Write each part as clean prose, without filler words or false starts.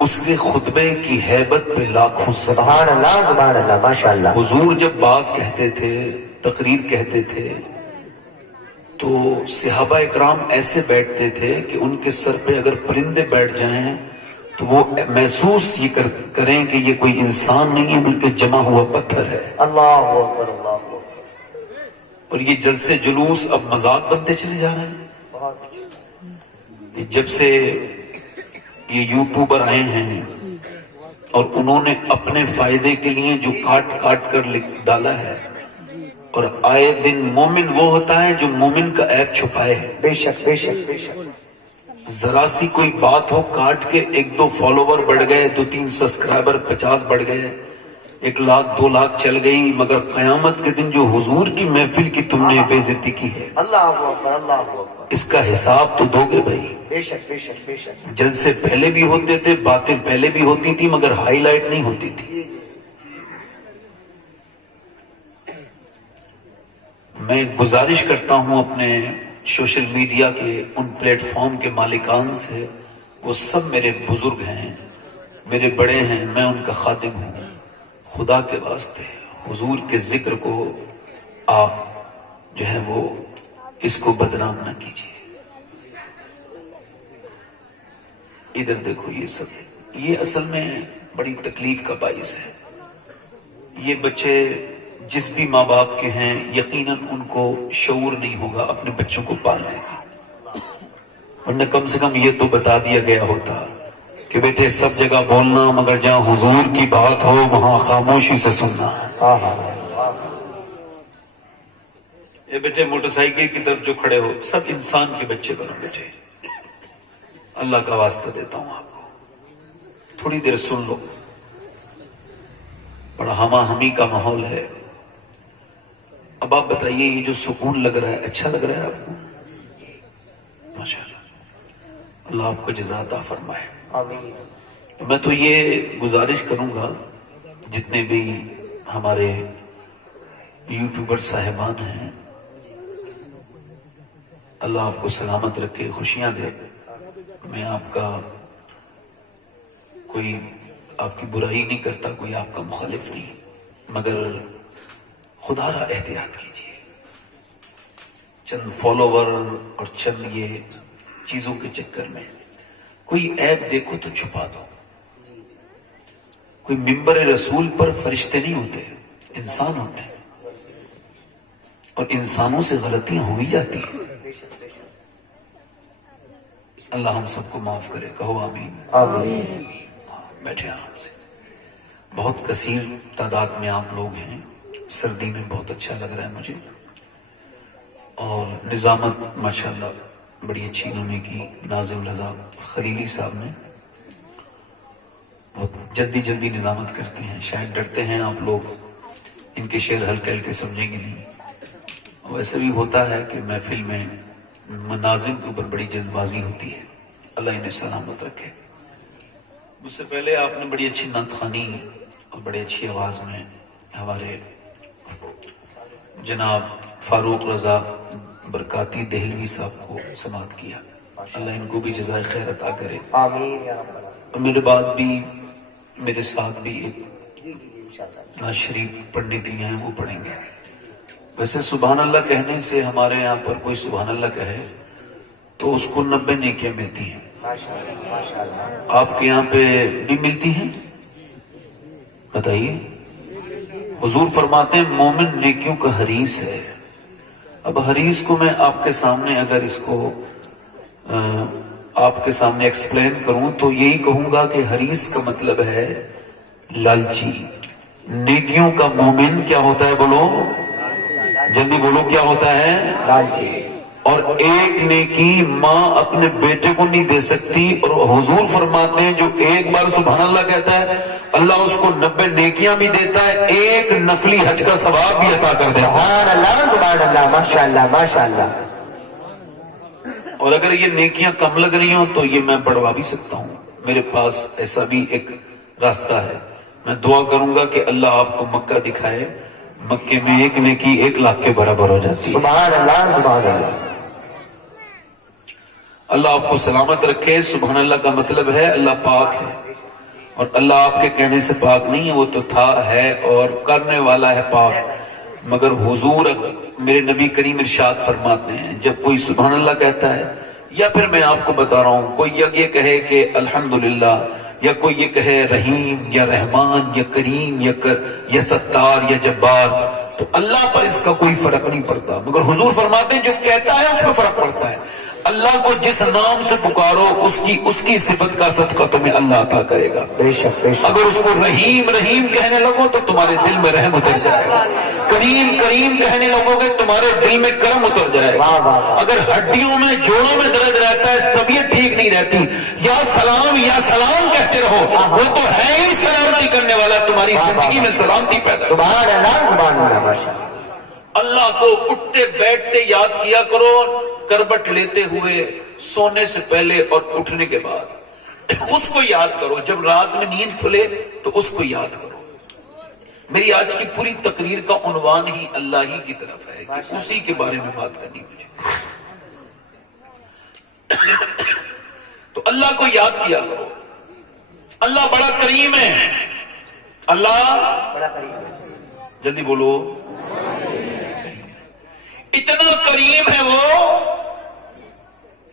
اس کے خطبے کی ہیبت پہ لاکھوں سبحان اللہ ماشاءاللہ. حضور جب باز کہتے تھے، تقریر کہتے تھے، تو صحابہ اکرام ایسے بیٹھتے تھے کہ ان کے سر پہ اگر پرندے بیٹھ جائیں تو وہ محسوس یہ کریں کہ یہ کوئی انسان نہیں ہے بلکہ جمع ہوا پتھر ہے. اللہ اکبر اللہ اکبر. اور یہ جلسے جلوس اب مذاق بنتے چلے جا رہے ہیں. جب سے یہ یوٹیوبر آئے ہیں اور انہوں نے اپنے فائدے کے لیے جو کاٹ کاٹ کر ڈالا ہے، اور آئے دن مومن وہ ہوتا ہے جو مومن کا عیب چھپائے. بے شک بے شک بے شک. ذرا سی کوئی بات ہو، کاٹ کے 1-2 فالوور بڑھ گئے، 2-3 سبسکرائبر 50 بڑھ گئے، 1 لاکھ 2 لاکھ چل گئی، مگر قیامت کے دن جو حضور کی محفل کی تم نے بے عزتی کی ہے، اللہ اکبر اللہ اکبر، اس کا حساب تو دو گے بھائی. بے شک بے شک بے شک. جلسے پہلے بھی ہوتے تھے، باتیں پہلے بھی ہوتی تھی، مگر ہائی لائٹ نہیں ہوتی تھی. میں گزارش کرتا ہوں اپنے سوشل میڈیا کے ان پلیٹ فارم کے مالکان سے، وہ سب میرے بزرگ ہیں، میرے بڑے ہیں، میں ان کا خادم ہوں. خدا کے واسطے حضور کے ذکر کو آپ جو ہے وہ اس کو بدنام نہ کیجیے. ادھر دیکھو، یہ سب یہ اصل میں بڑی تکلیف کا باعث ہے. یہ بچے جس بھی ماں باپ کے ہیں، یقیناً ان کو شعور نہیں ہوگا اپنے بچوں کو پالنے کا. ورنہ کم سے کم یہ تو بتا دیا گیا ہوتا کہ بیٹے سب جگہ بولنا، مگر جہاں حضور کی بات ہو وہاں خاموشی سے سننا. یہ بیٹے موٹر سائیکل کی طرف جو کھڑے ہو، سب انسان کے بچے بنو بیٹے. اللہ کا واسطہ دیتا ہوں آپ کو، تھوڑی دیر سن لو. بڑا ہما ہمی کا ماحول ہے. اب آپ بتائیے، یہ جو سکون لگ رہا ہے، اچھا لگ رہا ہے آپ کو؟ ماشاءاللہ، اللہ آپ کو جزا عطا فرمائے. آمین. میں تو یہ گزارش کروں گا جتنے بھی ہمارے یوٹیوبر صاحبان ہیں، اللہ آپ کو سلامت رکھے، خوشیاں دے. میں آپ کا کوئی آپ کی برائی نہیں کرتا، کوئی آپ کا مخالف نہیں، مگر خدا را احتیاط کیجیے. چند فالوور اور چند یہ چیزوں کے چکر میں کوئی عیب دیکھو تو چھپا دو. کوئی منبر رسول پر فرشتے نہیں ہوتے، انسان ہوتے ہیں، اور انسانوں سے غلطیاں ہو ہی جاتی ہیں. اللہ ہم سب کو معاف کرے، کہو آمین. آمین. بیٹھے آرام سے. بہت کثیر تعداد میں آپ لوگ ہیں، سردی میں بہت اچھا لگ رہا ہے مجھے. اور نظامت ماشاءاللہ بڑی اچھی انہوں نے کی. ناظم رضا خلیلی صاحب نے بہت جلدی جلدی نظامت کرتے ہیں. شاید ڈرتے ہیں آپ لوگ ان کے شعر ہلکے ہلکے سمجھیں گے نہیں. ویسے بھی ہوتا ہے کہ محفل میں ناظم کے اوپر بڑی جلد بازی ہوتی ہے. اللہ انہیں سلامت رکھے. مجھ سے پہلے آپ نے بڑی اچھی نعت خوانی اور بڑی اچھی آواز میں ہمارے جناب فاروق رضا برکاتی دہلوی صاحب کو سماعت کیا. اللہ ان کو بھی جزائے خیر عطا کرے. آمین یا رب. اور میرے بعد بھی میرے ساتھ بھی ایک نعت شریف پڑھنے کے لیے ہیں، وہ پڑھیں گے. ویسے سبحان اللہ کہنے سے ہمارے یہاں پر کوئی سبحان اللہ کہے تو اس کو 90 نیکیاں ملتی ہیں. آپ کے یہاں پہ بھی ملتی ہیں؟ بتائیے. حضور فرماتے ہیں مومن نیکیوں کا حریص ہے. اب حریص کو میں آپ کے سامنے اگر اس کو آپ کے سامنے ایکسپلین کروں تو یہی کہوں گا کہ حریص کا مطلب ہے لالچی. نیکیوں کا مومن کیا ہوتا ہے؟ بولو جلدی بولو، کیا ہوتا ہے؟ لالچی. اور ایک نیکی ماں اپنے بیٹے کو نہیں دے سکتی، اور حضور فرماتے ہیں جو ایک بار سبحان اللہ کہتا ہے اللہ اس کو 90 نیکیاں بھی دیتا ہے، ایک نفلی حج کا ثواب بھی عطا کر دیتا ہے. سبحان اللہ ماشاءاللہ ماشاءاللہ. اور اگر یہ نیکیاں کم لگ رہی ہوں تو یہ میں بڑھوا بھی سکتا ہوں. میرے پاس ایسا بھی ایک راستہ ہے. میں دعا کروں گا کہ اللہ آپ کو مکہ دکھائے، مکے میں ایک نیکی 1 لاکھ کے برابر ہو جاتی ہے. سبحان اللہ سبحان اللہ. اللہ آپ کو سلامت رکھے. سبحان اللہ کا مطلب ہے اللہ پاک ہے. اور اللہ آپ کے کہنے سے پاک نہیں ہے، وہ تو تھا، ہے اور کرنے والا ہے پاک. مگر حضور میرے نبی کریم ارشاد فرماتے ہیں جب کوئی سبحان اللہ کہتا ہے، یا پھر میں آپ کو بتا رہا ہوں، کوئی یہ کہے کہ الحمدللہ، یا کوئی یہ کہے رحیم یا رحمان یا کریم یا ستار یا جبار، تو اللہ پر اس کا کوئی فرق نہیں پڑتا. مگر حضور فرماتے ہیں جو کہتا ہے اس پر فرق پڑتا ہے. اللہ کو جس نام سے پکارو اس کی صفت کا صدقہ تمہیں اللہ عطا کرے گا. بے شک بے شک. اگر اس کو رحیم رحیم کہنے لگو تو تمہارے دل میں رحم اتر جائے گا. کریم کریم کہنے لگو گے تمہارے دل میں کرم اتر جائے گا. اگر ہڈیوں میں جوڑوں میں درد رہتا ہے، طبیعت ٹھیک نہیں رہتی، یا سلام کہتے رہو، وہ تو ہے ہی سلامتی کرنے والا، تمہاری زندگی میں سلامتی پیدا. سبحان اللہ سبحان اللہ ماشاء اللہ. اللہ کو اٹھتے بیٹھتے یاد کیا کرو، کربٹ لیتے ہوئے، سونے سے پہلے اور اٹھنے کے بعد اس کو یاد کرو. جب رات میں نیند کھلے تو اس کو یاد کرو. میری آج کی پوری تقریر کا عنوان ہی اللہ ہی کی طرف ہے کہ اسی کے بارے میں بات کرنی مجھے. تو اللہ کو یاد کیا کرو. اللہ بڑا کریم ہے. اللہ بڑا کریم ہے. جلدی بولو. اتنا کریم ہے وہ،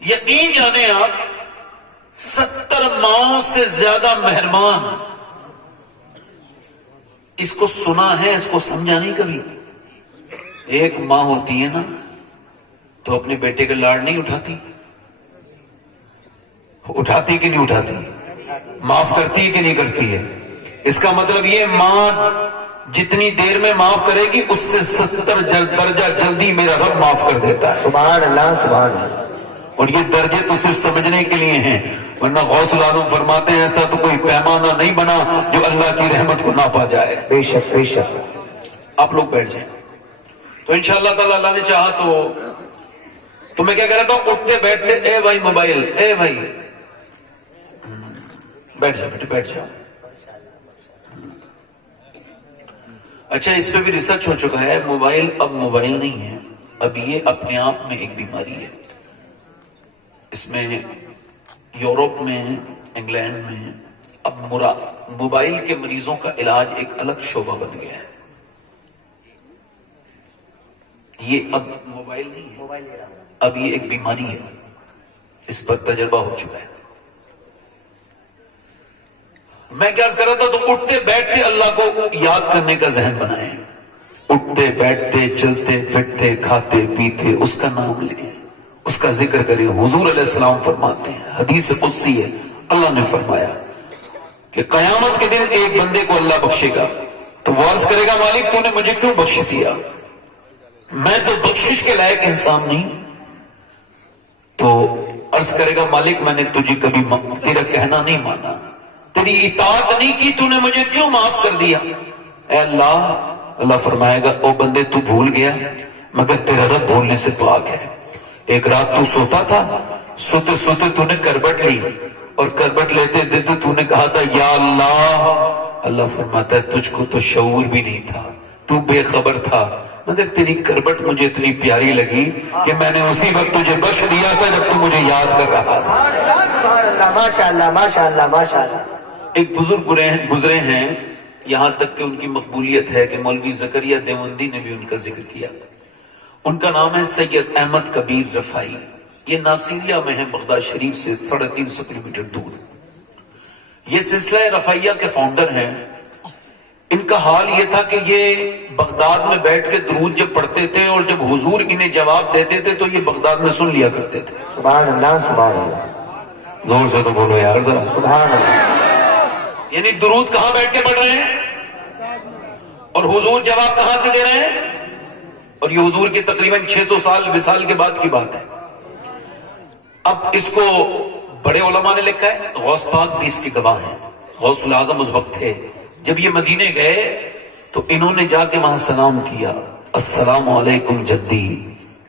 یقین جانے آپ 70 ماؤں سے زیادہ مہربان. اس کو سنا ہے، اس کو سمجھا نہیں کبھی. ایک ماں ہوتی ہے نا تو اپنے بیٹے کا لاڑ نہیں اٹھاتی کہ نہیں اٹھاتی؟ معاف کرتی ہے کہ نہیں کرتی ہے؟ اس کا مطلب یہ ماں جتنی دیر میں معاف کرے گی اس سے 70 درجہ جلدی میرا رب معاف کر دیتا ہے. سبحان اللہ سبحان اللہ. اور یہ درجے تو صرف سمجھنے کے لیے ہیں، ورنہ غوث العالم فرماتے ہیں ایسا تو کوئی پیمانہ نہیں بنا جو اللہ کی رحمت کو نہ پا جائے. بے شک بے شک. آپ لوگ بیٹھ جائیں. تو انشاءاللہ تعالی اللہ نے چاہا تو میں کیا کہہ رہا تھا، اٹھتے بیٹھتے، اے بھائی موبائل، اے بھائی بیٹھ جاؤ بیٹے بیٹھ جاؤ. اچھا اس پہ بھی ریسرچ ہو چکا ہے. موبائل اب موبائل نہیں ہے، اب یہ اپنے آپ میں ایک بیماری ہے. اس میں یورپ میں، انگلینڈ میں اب موبائل کے مریضوں کا علاج ایک الگ شعبہ بن گیا ہے. یہ اب موبائل نہیں ہے، اب یہ ایک بیماری ہے. اس پر تجربہ ہو چکا ہے. میں کیا کر رہا تھا، تو اٹھتے بیٹھتے اللہ کو یاد کرنے کا ذہن بنائیں. اٹھتے بیٹھتے چلتے پھرتے کھاتے پیتے اس کا نام لیں، اس کا ذکر کریں. حضور علیہ السلام فرماتے ہیں، حدیث قدسی ہے، اللہ نے فرمایا کہ قیامت کے دن ایک بندے کو اللہ بخشے گا تو وہ عرض کرے گا مالک تو نے مجھے کیوں بخش دیا؟ میں تو بخشش کے لائق انسان نہیں. تو عرض کرے گا مالک میں نے تجھے کبھی تیرا کہنا نہیں مانا، تیری اطاعت نہیں کی، تو نے مجھے کیوں معاف کر دیا؟ اے اللہ فرمائے گا او بندے تو بھول گیا، مگر تیرا رب بھولنے سے پاک ہے. ایک رات تو سوتا تھا، سوتے سوتے تو نے کربٹ لی، اور کربٹ لیتے دیتے تو نے کہا تھا یا اللہ. اللہ فرماتا ہے تجھ کو تو شعور بھی نہیں تھا، تو بے خبر تھا، مگر تیری کربٹ مجھے اتنی پیاری لگی کہ میں نے اسی وقت تجھے بخش دیا تھا جب تو مجھے یاد کر رہا تھا. سبحان اللہ ماشاء اللہ ماشاء اللہ ماشاء اللہ. ایک بزرگ گزرے ہیں، یہاں تک کہ ان کی مقبولیت ہے کہ مولوی زکریا دیوبندی نے بھی ان کا ذکر کیا. ان کا نام ہے سید احمد کبیر رفائی. یہ ناصیریہ میں ہے، بغداد شریف سے 350 کلومیٹر دور. یہ سلسلہ رفائیہ کے فاؤنڈر ہیں. ان کا حال یہ تھا کہ یہ بغداد میں بیٹھ کے درود جب پڑھتے تھے اور جب حضور انہیں جواب دیتے تھے تو یہ بغداد میں سن لیا کرتے تھے. سبحان اللہ سبحان اللہ. زور سے تو بولو یار ذرا. سبحان اللہ. یعنی درود کہاں بیٹھ کے پڑھ رہے ہیں اور حضور جواب کہاں سے دے رہے ہیں. اور یہ حضور کے تقریباً 600 سال وصال کے بعد کی بات ہے. اب اس کو بڑے علماء نے لکھا ہے، غوث پاک بھی اس کی گواہ ہیں. غوث الاعظم اس وقت تھے جب یہ مدینے گئے تو انہوں نے جا کے وہاں سلام کیا، السلام علیکم جدی،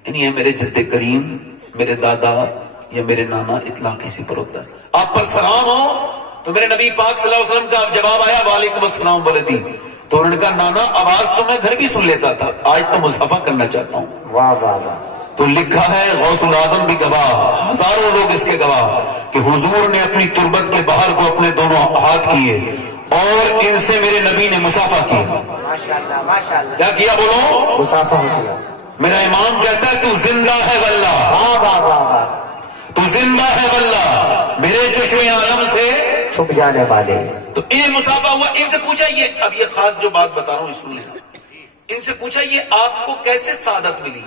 یعنی ہے میرے جد کریم، میرے دادا یا میرے نانا، اطلاق اسی پر ہوتا ہے. آپ پر سلام ہو. تو میرے نبی پاک صلی اللہ علیہ وسلم کا جواب آیا وعلیکم السلام ولدی. تو انہوں نے کہا نانا آواز تو میں گھر بھی سن لیتا تھا، آج تو مصافحہ کرنا چاہتا ہوں. واہ واہ واہ. تو لکھا ہے غوث الاعظم بھی گواہ، ہزاروں لوگ اس کے گواہ کہ حضور نے اپنی تربت کے باہر کو اپنے دونوں ہاتھ ہاتھ کیے اور ان سے میرے نبی نے مصافحہ کیا. ماشاءاللہ ماشاءاللہ. کیا کیا بولو؟ مسافہ ہو گیا. میرا امام کہتا ہے تو زندہ ہے واللہ، واہ واہ واہ واہ. تو زندہ ہے واللہ، میرے چشم عالم سے چھپ جانے والے. تو انہیں مصافحہ ہوا. ان سے پوچھا یہ، اب یہ خاص جو بات بتا رہا ہوں اس میں، ان سے پوچھا یہ آپ کو کیسے سعادت ملی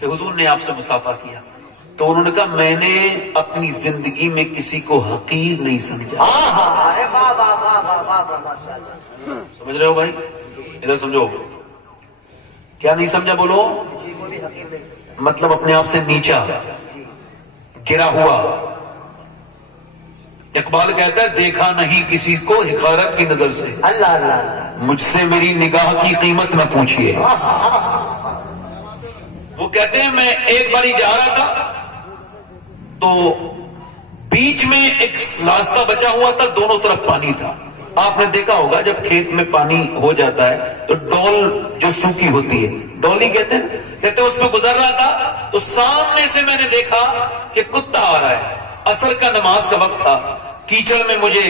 کہ حضور نے آپ سے مصافحہ کیا؟ تو انہوں نے کہا میں نے اپنی زندگی میں کسی کو حقیر نہیں سمجھا. ارے واہ واہ واہ واہ واہ واہ ماشاءاللہ. سمجھ رہے ہو بھائی؟ ادھر سمجھو. کیا نہیں سمجھا بولو؟ کسی کو بھی حقیر نہیں سمجھا. مطلب اپنے آپ سے نیچا گرا ہوا. اقبال کہتا ہے دیکھا نہیں کسی کو حقارت کی نظر سے، اللہ اللہ اللہ. مجھ سے میری نگاہ کی قیمت نہ پوچھئے. وہ کہتے ہیں میں ایک باری جا رہا تھا تو بیچ میں ایک راستہ بچا ہوا تھا، دونوں طرف پانی تھا. آپ نے دیکھا ہوگا جب کھیت میں پانی ہو جاتا ہے تو ڈول جو سوکھی ہوتی ہے، ڈولی کہتے ہیں اس پہ گزر رہا تھا تو سامنے سے میں نے دیکھا کہ کتا آ رہا ہے. عصر کا نماز کا وقت تھا. کیچڑ میں مجھے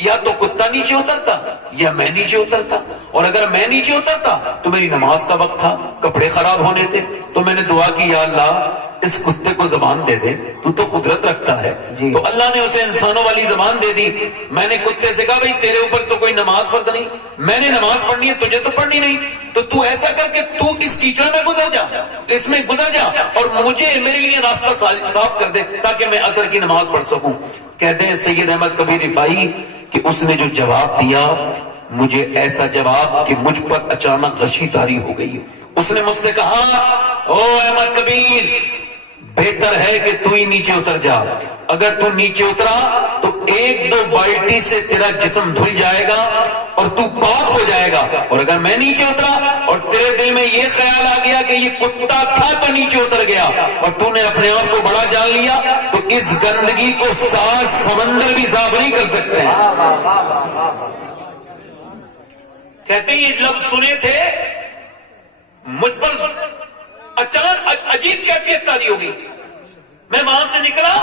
یا تو کتا نیچے اترتا یا میں نیچے اترتا، اور اگر میں نیچے اترتا تو میری نماز کا وقت تھا، کپڑے خراب ہونے تھے. تو میں نے دعا کی یا اللہ اس کتے کو زبان دے دے، تو قدرت رکھتا ہے. تو اللہ نے اسے انسانوں والی زبان دے دی. میں نے کتے سے کہا بھائی تیرے اوپر تو کوئی نماز فرض نہیں، میں نے نماز پڑھنی ہے، تجھے تو پڑھنی نہیں، تو ایسا کر کے تو اس کیچڑ میں گزر جا، اس میں گزر جا اور مجھے میرے لیے راستہ صاف کر دے تاکہ میں عصر کی نماز پڑھ سکوں. کہتے ہیں سید احمد کبیر رفاعی کہ اس نے جو جواب دیا مجھے ایسا جواب کہ مجھ پر اچانک غشی طاری ہو گئی. اس نے مجھ سے کہا او احمد کبیر بہتر ہے کہ تو ہی نیچے اتر جا. اگر تو نیچے اترا تو ایک دو بالٹی سے تیرا جسم دھل جائے گا اور تو پاک ہو جائے گا، اور اگر میں نیچے اترا اور تیرے دل میں یہ خیال آ گیا کہ یہ کتا تھا تو نیچے اتر گیا اور تو نے اپنے آپ کو بڑا جان لیا، تو اس گندگی کو سات سمندر بھی صاف نہیں کر سکتے ہیں. کہتے ہیں یہ لفظ سنے تھے مجھ پر اچانک عجیب کیفیت تاری ہو گئی. میں وہاں سے نکلا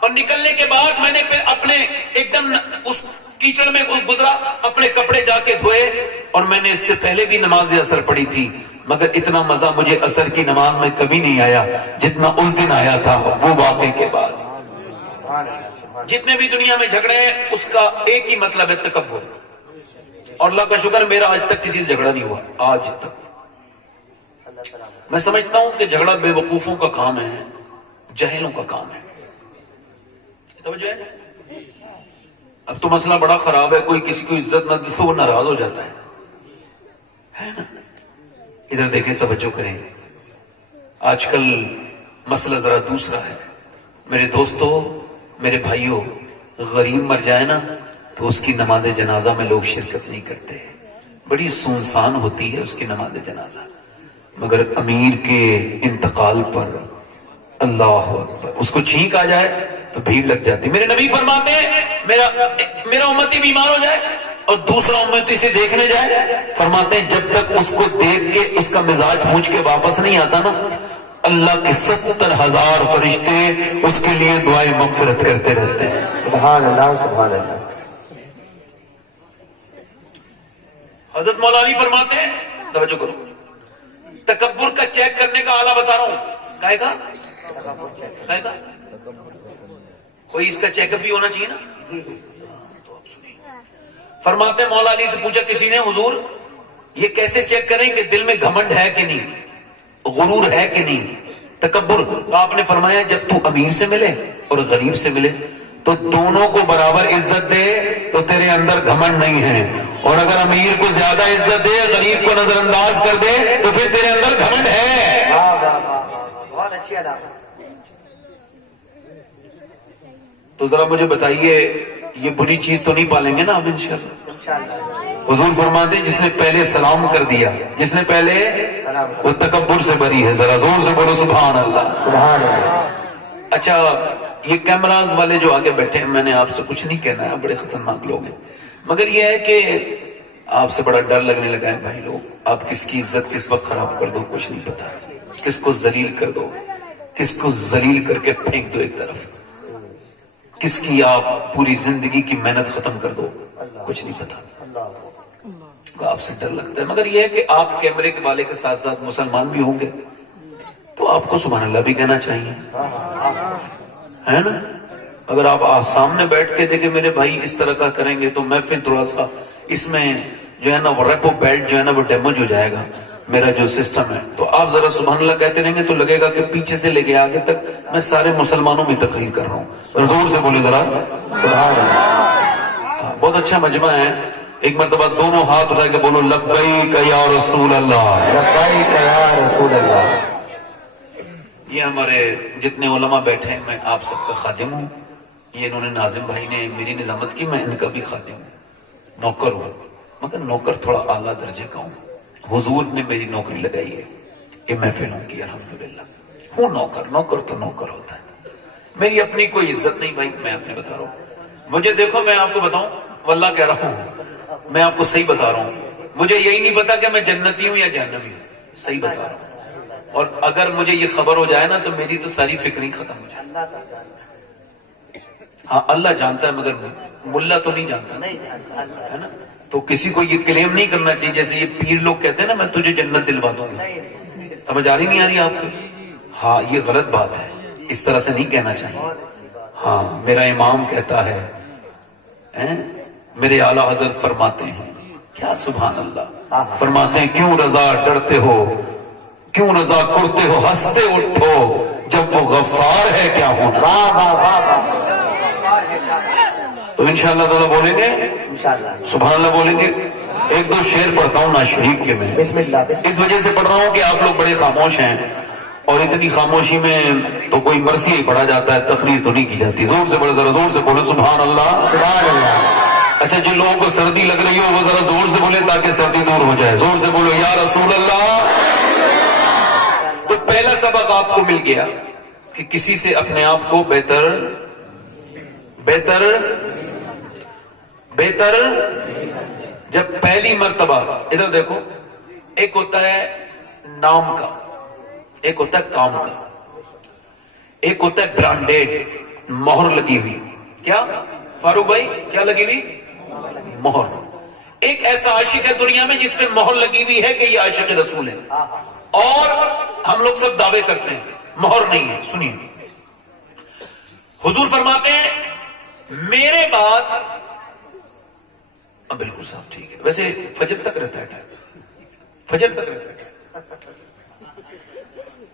اور نکلنے کے بعد میں نے پھر اپنے ایک دم اس کیچڑ میں گزرا، اپنے کپڑے جا کے دھوئے، اور میں نے اس سے پہلے بھی نماز عصر پڑھی تھی، مگر اتنا مزہ مجھے عصر کی نماز میں کبھی نہیں آیا جتنا اس دن آیا تھا. وہ واقعے کے بعد جتنے بھی دنیا میں جھگڑے ہیں اس کا ایک ہی مطلب ہے تکبر. اور اللہ کا شکر میرا آج تک کسی سے جھگڑا نہیں ہوا آج تک. میں سمجھتا ہوں کہ جھگڑا بے وقوفوں کا کام ہے، جاہلوں کا کام ہے. توجہ ہے؟ اب تو مسئلہ بڑا خراب ہے، کوئی کسی کو عزت نہ دے تو وہ ناراض ہو جاتا ہے نا. ادھر دیکھیں توجہ کریں. آج کل مسئلہ ذرا دوسرا ہے. میرے دوستو میرے بھائیوں، غریب مر جائے نا تو اس کی نماز جنازہ میں لوگ شرکت نہیں کرتے، بڑی سنسان ہوتی ہے اس کی نماز جنازہ. مگر امیر کے انتقال پر اللہ اکبر اس کو چھینک آ جائے تو بھیڑ لگ جاتی. میرے نبی فرماتے ہیں میرا امتی بیمار ہو جائے اور دوسرا امتی سے دیکھنے جائے، فرماتے ہیں جب تک اس کو دیکھ کے اس کا مزاج پوچھ کے واپس نہیں آتا نا، اللہ کے 70,000 فرشتے اس کے لیے دعائیں مغفرت کرتے رہتے ہیں. سبحان اللہ سبحان اللہ. حضرت مولا علی فرماتے ہیں توجہ کرو، تکبر کا چیک کرنے کا آلہ بتا رہا ہوں. کہے گا کوئی اس کا چیک اپ بھی ہونا چاہیے نا. تو آپ سنیے، فرماتے ہیں مولا علی سے پوچھا کسی نے حضور یہ کیسے چیک کریں کہ دل میں گھمنڈ ہے کہ نہیں، غرور ہے کہ نہیں، تکبر؟ آپ نے فرمایا جب تو امیر سے ملے اور غریب سے ملے تو دونوں کو برابر عزت دے تو تیرے اندر گھمنڈ نہیں ہے، اور اگر امیر کو زیادہ عزت دے غریب کو نظر انداز کر دے تو پھر تیرے اندر گھمنڈ ہے. بہت اچھی علامت. تو ذرا مجھے بتائیے یہ بری چیز تو نہیں پالیں گے نا ہم انشاءاللہ. حضور فرماتے ہیں جس نے پہلے سلام کر دیا، جس نے پہلے وہ تکبر سے بری ہے. ذرا زور سے بولو سبحان اللہ. سبحان اللہ. اچھا یہ کیمراز والے جو آگے بیٹھے ہیں، میں نے آپ سے کچھ نہیں کہنا ہے، بڑے خطرناک لوگ ہیں، مگر یہ ہے کہ آپ سے بڑا ڈر لگنے لگا ہے بھائی لوگ. آپ کس کی عزت کس وقت خراب کر دو کچھ نہیں پتا، کس کو ذلیل کر دو، کس کو ذلیل کر کے پھینک دو ایک طرف، کس کی آپ پوری زندگی کی محنت ختم کر دو، کچھ نہیں پتا. آپ سے ڈر لگتا ہے، مگر یہ ہے کہ آپ کیمرے کے والے کے ساتھ ساتھ مسلمان بھی ہوں گے تو آپ کو سبحان اللہ بھی کہنا چاہیے، ہے نا. اگر آپ سامنے بیٹھ کے دیکھیں میرے بھائی اس طرح کا کریں گے تو محفل تھوڑا سا اس میں جو ہے نا وہ ریپو بیلٹ جو ہے نا وہ ڈیمیج ہو جائے گا میرا جو سسٹم ہے. تو آپ ذرا سبحان اللہ کہتے رہیں گے تو لگے گا کہ پیچھے سے لے کے آگے تک میں سارے مسلمانوں میں تقریر کر رہا ہوں. زور سے بولے ذرا سبحان اللہ. بہت اچھا مجمع ہے. ایک مرتبہ دونوں ہاتھ اٹھا کے بولو لبیک یا رسول اللہ، لبیک یا رسول اللہ. یہ ہمارے جتنے علماء بیٹھے ہیں میں آپ سب کا خادم ہوں. یہ انہوں نے ناظم بھائی نے میری نظامت کی، میں ان کا بھی خادم ہوں، نوکر ہوں، مگر نوکر تھوڑا اعلیٰ درجے کا ہوں. حضور نے میری نوکری لگائی ہے، یہ محفلوں کی الحمدللہ ہوں نوکر. نوکر تو نوکر ہوتا ہے، میری اپنی کوئی عزت نہیں بھائی. میں اپنے بتا رہا ہوں، مجھے دیکھو میں آپ کو بتاؤں واللہ کہہ رہا ہوں، میں آپ کو صحیح بتا رہا ہوں، مجھے یہی نہیں پتا کہ میں جنتی ہوں یا جہنمی ہوں، صحیح بتا رہا ہوں. اور اگر مجھے یہ خبر ہو جائے نا تو میری تو ساری فکریں ختم ہو جائیں. ہاں اللہ جانتا ہے مگر ملا تو نہیں جانتا ہے نا. تو کسی کو یہ کلیم نہیں کرنا چاہیے جیسے یہ پیر لوگ کہتے ہیں نا میں تجھے جنت دلوا دوں گا. سمجھ آ رہی نہیں آ رہی آپ کو؟ ہاں یہ غلط بات ہے، اس طرح سے نہیں کہنا چاہیے. ہاں میرا امام کہتا ہے، میرے اعلیٰ حضرت فرماتے ہیں، کیا سبحان اللہ، فرماتے ہیں کیوں رضا ڈرتے ہو، کیوں رضا کرتے ہو، ہنستے اٹھو جب وہ غفار ہے کیا ہونا. تو انشاءاللہ تعالیٰ بولیں گے، سبحان اللہ بولیں گے. ایک دو شعر پڑھتا ہوں ناز شریف کے میں، بسم اللہ. اس وجہ سے پڑھ رہا ہوں کہ آپ لوگ بڑے خاموش ہیں اور اتنی خاموشی میں تو کوئی مرثیہ ہی پڑھا جاتا ہے، تقریر تو نہیں کی جاتی. زور سے بڑے ذرا زور سے بولو سبحان اللہ. سبحان اللہ. اچھا جن لوگوں کو سردی لگ رہی ہو وہ ذرا زور سے بولے تاکہ سردی دور ہو جائے. زور سے بولو یا رسول اللہ. تو پہلا سبق آپ کو مل گیا کہ کسی سے اپنے آپ کو بہتر جب پہلی مرتبہ ادھر دیکھو، ایک ہوتا ہے نام کا، ایک ہوتا ہے کام کا، ایک ہوتا ہے برانڈیڈ مہر لگی ہوئی. کیا فاروق بھائی کیا لگی ہوئی؟ مہر. ایک ایسا عاشق ہے دنیا میں جس پہ مہر لگی ہوئی ہے کہ یہ عاشق رسول ہے، اور ہم لوگ سب دعوے کرتے ہیں مہر نہیں ہے. سنیے حضور فرماتے ہیں میرے بعد بالکل صاحب ٹھیک ہے. ویسے فجر تک رہتا ہے، فجر تک رہتا ہے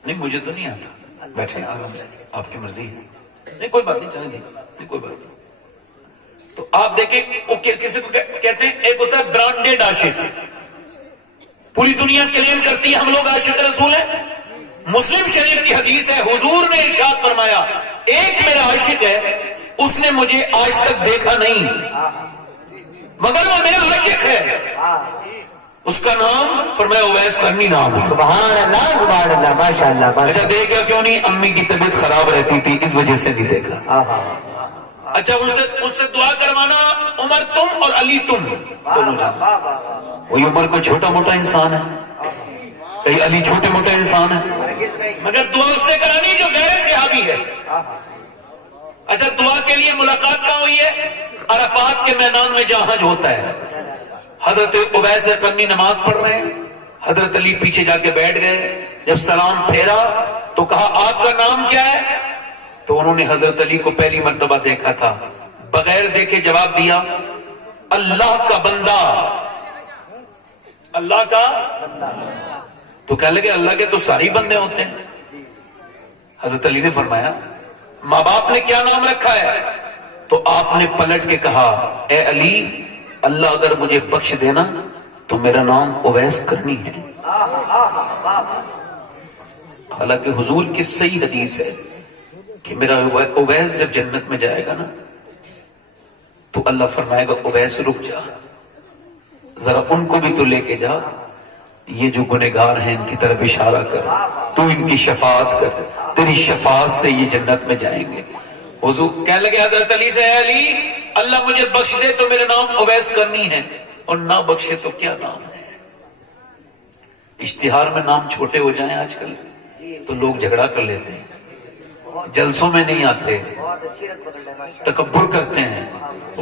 نہیں مجھے تو نہیں آتا. بیٹھے آرام سے، آپ کی مرضی ہے. نہیں کوئی بات نہیں، چلیں نہیں کوئی بات نہیں. تو آپ دیکھیں کسی کو کہتے ہیں ایک ہوتا ہے برانڈیڈ عاشق، پوری دنیا کلیم کرتی ہے ہم لوگ عاشق رسول ہیں. مسلم شریف کی حدیث ہے، حضور نے ارشاد فرمایا ایک میرا عاشق ہے، اس نے مجھے آج تک دیکھا نہیں مگر وہ میرا عاشق ہے. اس کا نام فرمایا اویس قرنی نام ہے. سبحان اللہ. سبحان اللہ. ماشاءاللہ. اچھا دیکھا کیوں نہیں؟ امی کی طبیعت خراب رہتی تھی اس وجہ سے نہیں دیکھا. اچھا اس سے دعا کروانا، عمر تم اور علی تم دونوں جانا. وہی عمر کو چھوٹا موٹا انسان ہے، کئی علی چھوٹے موٹے انسان ہے، مگر دعا اس سے کرانی جو غیر صحابی ہے. اچھا دعا کے لیے ملاقات کہاں ہوئی ہے؟ عرفات کے میدان میں جہاں حج ہوتا ہے. حضرت اویس قرنی نماز پڑھ رہے ہیں، حضرت علی پیچھے جا کے بیٹھ گئے. جب سلام پھیرا تو کہا آپ کا نام کیا ہے؟ تو انہوں نے حضرت علی کو پہلی مرتبہ دیکھا تھا، بغیر دیکھے جواب دیا اللہ کا بندہ. اللہ کا تو کہنے لگے اللہ کے تو سارے بندے ہوتے ہیں. حضرت علی نے فرمایا ماں باپ نے کیا نام رکھا ہے؟ تو آپ نے پلٹ کے کہا اے علی اللہ اگر مجھے بخش دینا تو میرا نام اویس کرنی ہے. حالانکہ حضور کی صحیح حدیث ہے کہ میرا اویس جب جنت میں جائے گا نا تو اللہ فرمائے گا اویس رک جا، ذرا ان کو بھی تو لے کے جا، یہ جو گنہگار ہیں ان کی طرف اشارہ کر، تو ان کی شفاعت کر، تیری شفاعت سے یہ جنت میں جائیں گے. حضور کہنے لگے حضرت علی سے اے علی اللہ مجھے بخش دے تو میرا نام اویس کرنی ہے، اور نہ بخشے تو کیا نام ہے. اشتہار میں نام چھوٹے ہو جائیں آج کل تو لوگ جھگڑا کر لیتے ہیں. جلسوں میں نہیں آتے، بہت اچھی رت پکڑ لے ماشاء تکبر کرتے ہیں،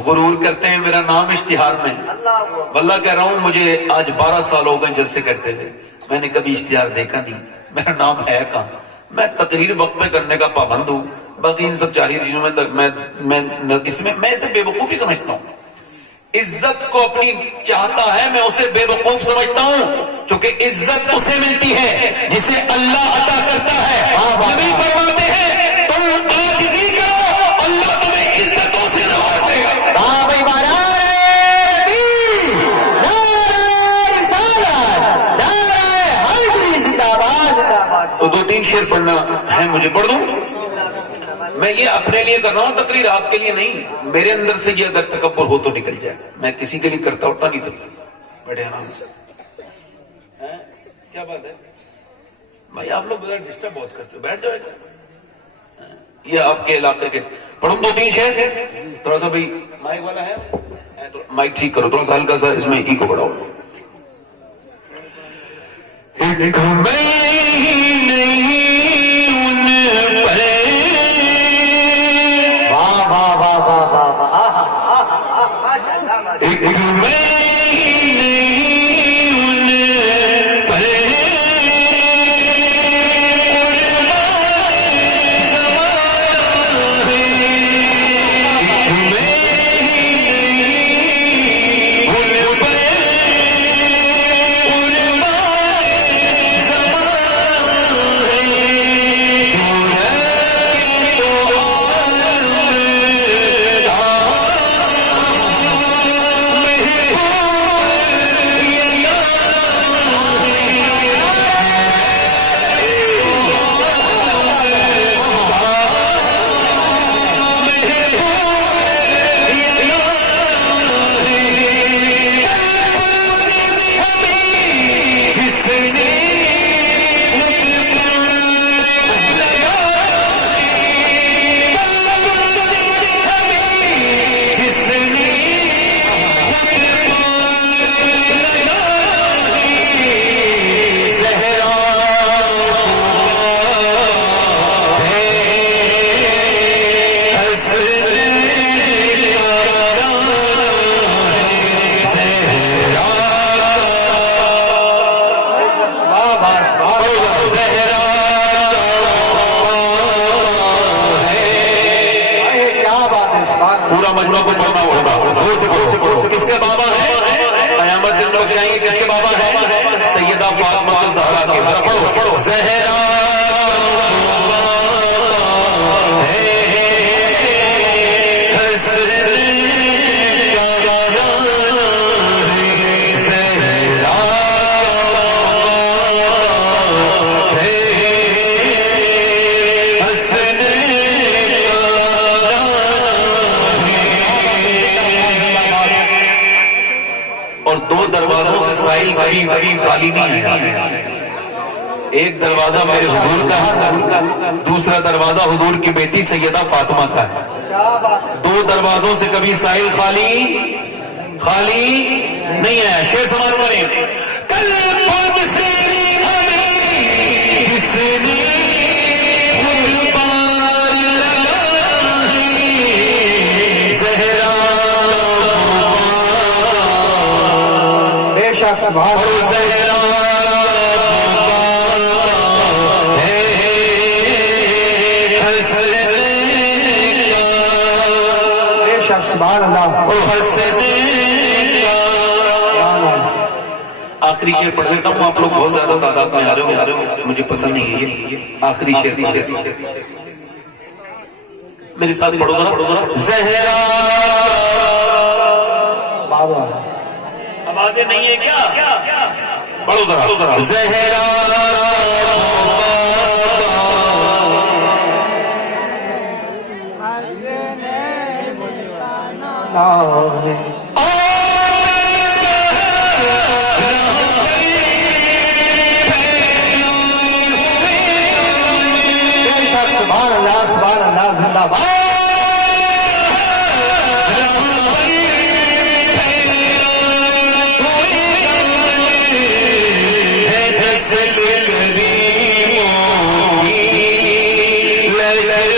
غرور کرتے ہیں میرا نام اشتہار میں۔ اللہ واللہ کہہ رہا ہوں مجھے آج 12 سال ہو گئے جلسے کرتے ہوئے، میں نے کبھی اشتہار دیکھا نہیں، میرا نام ہے کہاں؟ میں تقریر وقت پہ کرنے کا پابند ہوں، باقی ان سب چاری چیزوں میں اس میں اسے بے وقوفی سمجھتا ہوں۔ عزت کو اپنی چاہتا ہے، میں اسے بے وقوف سمجھتا ہوں، کیونکہ عزت اسے ملتی ہے جسے اللہ عطا کرتا ہے۔ نبی فرماتے ہیں تم عاجزی کرو، اللہ تمہیں عزتوں سے نواز دے گا۔ تو 2-3 شعر پڑھنا ہے مجھے، پڑھ دوں؟ میں یہ اپنے لیے کر رہا ہوں تقریر، آپ کے لیے نہیں۔ میرے اندر سے یہ اگر تکبر ہو تو نکل جائے، میں کسی کے لیے کرتا ہوتا نہیں تو بیٹھے آرام سے۔ کیا بات ہے بھائی، آپ لوگ ڈسٹرب بہت کرتے ہو، بیٹھ جاؤ۔ یہ آپ کے علاقے کے پڑھوں 2-3 شعر، تھوڑا سا بھائی مائک والا ہے، مائک ٹھیک کرو تھوڑا سا، ہلکا سا اس میں ایکو بڑھاؤ۔ پورا مجموعہ کو پڑھنا ہوگا۔ کس کے بابا ہیں؟ قیامت دن لوگ جائیں گے، کس کے بابا ہیں؟ سیدہ فاطمہ الزہرا کے۔ پڑھو زہرا کبھی خالی نہیں ہے۔ ایک دروازہ میرے حضور کا ہے، دوسرا دروازہ حضور کی بیٹی سیدہ فاطمہ کا ہے۔ 2 دروازوں سے کبھی سائل خالی نہیں ہے۔ شعر سماعت کریں۔ کل خود سے آخری شعر پڑھ لیتا ہوں، آپ لوگ بہت زیادہ تعداد میں آ رہے ہو، مجھے پسند نہیں ہے۔ آخری شعر میرے ساتھ پڑھو ذرا۔ زہرا آوازیں نہیں ہے کیا؟ پڑھو ذرا۔ زہرا سبحان اللہ سبحان اللہ زندہ باد۔ لے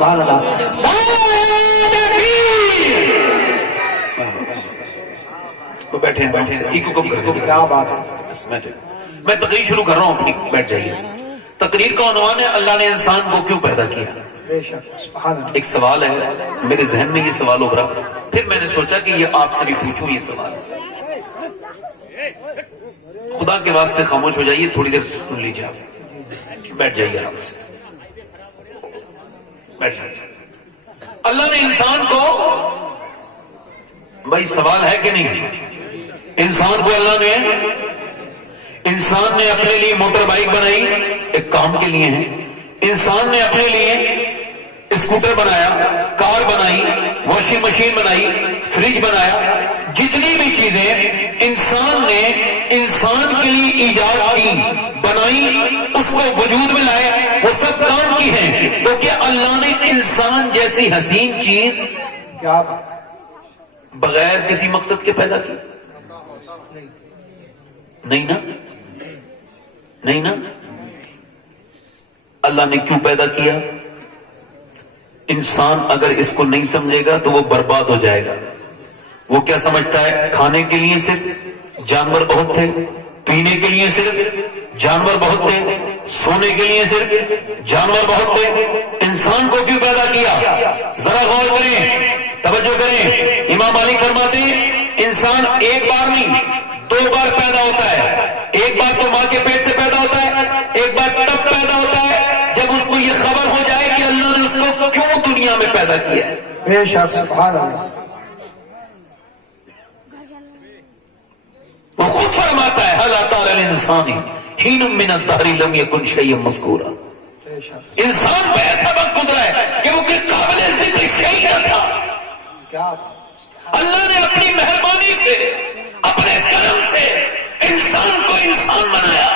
سبحان اللہ. وہ بیٹھے ہیں بیٹھے ہیں ایک کم کر کیا بات ہے. بس بیٹھے. میں تقریر شروع کر رہا ہوں اپنی, بیٹھ جائیے. تقریر کا عنوان ہے اللہ نے انسان کو کیوں پیدا کیا. بے شک سبحان اللہ. ایک سوال ہے میرے ذہن میں, یہ سوال ابھرا, پھر میں نے سوچا کہ یہ آپ سے بھی پوچھوں یہ سوال. خدا کے واسطے خاموش ہو جائیے, تھوڑی دیر سن لیجیے, آپ بیٹھ جائیے آرام سے, بیٹھ جائیے. اللہ نے انسان کو, بھائی سوال ہے کہ نہیں, انسان کو اللہ نے, انسان نے اپنے لیے موٹر بائک بنائی ایک کام کے لیے ہے, انسان نے اپنے لیے اسکوٹر بنایا, کار بنائی, واشنگ مشین بنائی, فریج بنایا, جتنی بھی چیزیں انسان نے انسان کے لیے ایجاد کی, بنائی, اس کو وجود میں لائے, وہ سب کام کی ہیں. تو کیا اللہ نے انسان جیسی حسین چیز کیا بات. بغیر کسی مقصد کے پیدا کی؟ نہیں نا, نہیں نا. اللہ نے کیوں پیدا کیا؟ انسان اگر اس کو نہیں سمجھے گا تو وہ برباد ہو جائے گا. وہ کیا سمجھتا ہے, کھانے کے لیے صرف جانور بہت تھے, پینے کے لیے صرف جانور بہت تھے, سونے کے لیے صرف جانور بہت تھے. انسان کو کیوں پیدا کیا؟ ذرا غور کریں, توجہ کریں. امام مالک فرماتے ہیں انسان ایک بار نہیں 2 بار پیدا ہوتا ہے. ایک بار تو ماں کے پیٹ سے پیدا ہوتا ہے, ایک بار تب پیدا ہوتا ہے جب اس کو یہ خبر ہو جائے کہ اللہ نے اس کو کیوں دنیا میں پیدا کیا ہے. بے شک سبحان اللہ. وہ خود فرماتا ہے حل اتى على الانسان حين من الدهر لم يكن شيئا مذكورا. بے شک انسان پہ ایسا وقت گزرا ہے کہ وہ کوئی قابل ذکر شيء نہ تھا. کیا. اللہ نے اپنی مہربانی سے, اپنے کرم سے انسان کو انسان بنایا,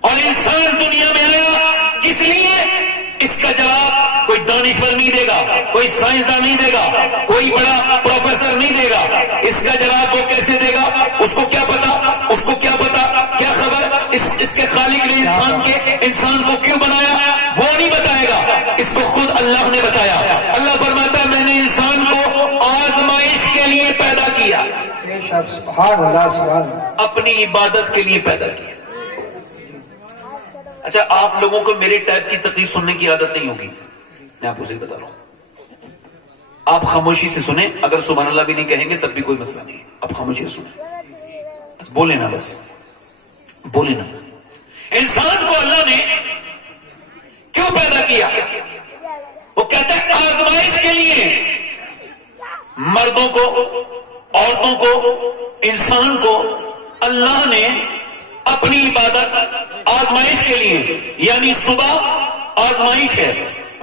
اور انسان دنیا میں آیا کس لیے؟ اس کا جواب کوئی دانشور نہیں دے گا, کوئی سائنسدان نہیں دے گا, کوئی بڑا پروفیسر نہیں دے گا. اس کا جواب وہ کیسے دے گا؟ اس کو کیا پتا, اس کو کیا پتا, کیا خبر اس کے خالق نے انسان کو کیوں بنایا, وہ نہیں بتائے گا, اس کو خود اللہ نے بتایا. اللہ فرماتا ہے میں نے انسان کو آزمائش کے لیے پیدا کیا, بے شک سبحان اللہ سبحان اللہ. اپنی عبادت کے لیے پیدا کیا. اچھا, آپ لوگوں کو میرے ٹائپ کی تقریر سننے کی عادت نہیں ہوگی, میں آپ کو صحیح بتا رہا ہوں. آپ خاموشی سے سنیں, اگر سبحان اللہ بھی نہیں کہیں گے تب بھی کوئی مسئلہ نہیں, آپ خاموشی سے سنیں, بولے نا, بس بولے نا. انسان کو اللہ نے کیوں پیدا کیا؟ وہ کہتا ہے آزمائش کے لیے. مردوں کو, عورتوں کو, انسان کو اللہ نے اپنی عبادت آزمائش کے لیے, یعنی صبح آزمائش ہے,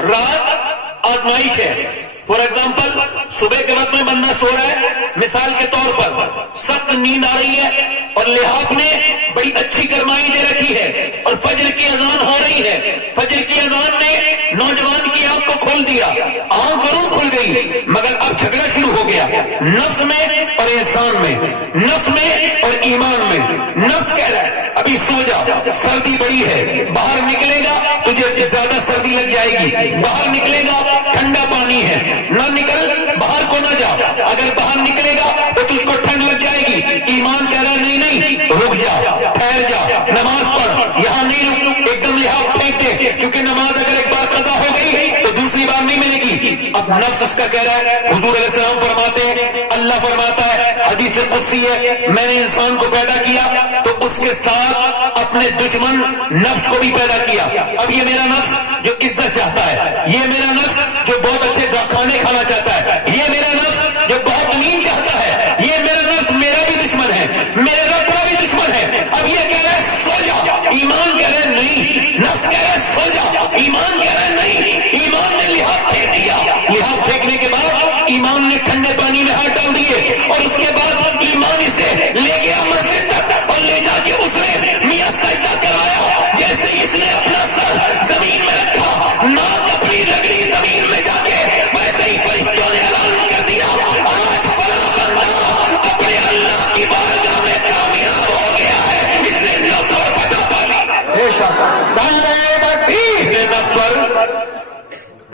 رات آزمائش ہے. فار ایگزامپل صبح کے وقت میں بندہ سو رہا ہے, مثال کے طور پر سخت نیند آ رہی ہے اور لحاف نے بڑی اچھی گرمائی دے رکھی ہے اور فجر کی اذان ہو رہی ہے. فجر کی اذان نے نوجوان کی آنکھ کو کھول دیا, آنکھ ضرور کھل گئی مگر اب جھگڑا شروع ہو گیا نفس میں اور انسان میں, نفس میں اور ایمان میں. نفس کہہ رہا ہے ابھی سو جا, سردی بڑی ہے, باہر نکلے گا تجھے زیادہ سردی لگ جائے گی, باہر نکلے گا ٹھنڈا پانی ہے, نہ نکل, باہر کو نہ جا, اگر باہر نکلے گا تو تجھ کو ٹھنڈ لگ جائے گی. ایمان کہہ رہا ہے نہیں نہیں, رک جا, ٹھہر جا, نماز پڑھ, یہاں نہیں رک, ایک دم لحاظ پھینک دے, کیونکہ نماز اگر ایک بار قضا ہو گئی تو دوسری بار نہیں ملے گی. اب نفس اس کا کہہ رہا ہے, حضور علیہ السلام فرماتے ہیں, اللہ فرماتا ہے, حدیث قدسی ہے, میں نے انسان کو پیدا کیا تو اس کے ساتھ اپنے دشمن نفس کو بھی پیدا کیا. اب یہ میرا نفس جو عزت چاہتا ہے, یہ میرا نفس جو بہت اچھے کھانے کھانا چاہتا ہے, یہ میرا نفس جو بہت نیند چاہتا ہے, یہ میرا نفس میرا بھی دشمن ہے, میرے رب کا بھی دشمن ہے. اب یہ کہہ رہا ہے سو جا, ایمان کہہ رہا ہے نہیں, نفس کہہ رہا ہے سو جا, ایمان کہہ رہا ہے نہیں. ایمان نے لحاظ پھینک دیا, لحاظ پھینکنے کے بعد ایمان نے ٹھنڈے پانی میں ہاتھ ڈال دیے اور اس کے بعد ایمان اسے لے گیا مسجد تک اور لے جا کے اس نے میاں سجدہ کروایا. جیسے اس نے اپنا سر زمین میں رکھا, ناک اپنی لگڑی زمین میں جا کے, ویسے ہی فرشتوں نے اعلان کر دیا آج فلاں بندہ اپنے اللہ کی بارگاہ میں کامیاب ہو گیا ہے, اس نے نصر اور فتح پا لی. بے شک اس نے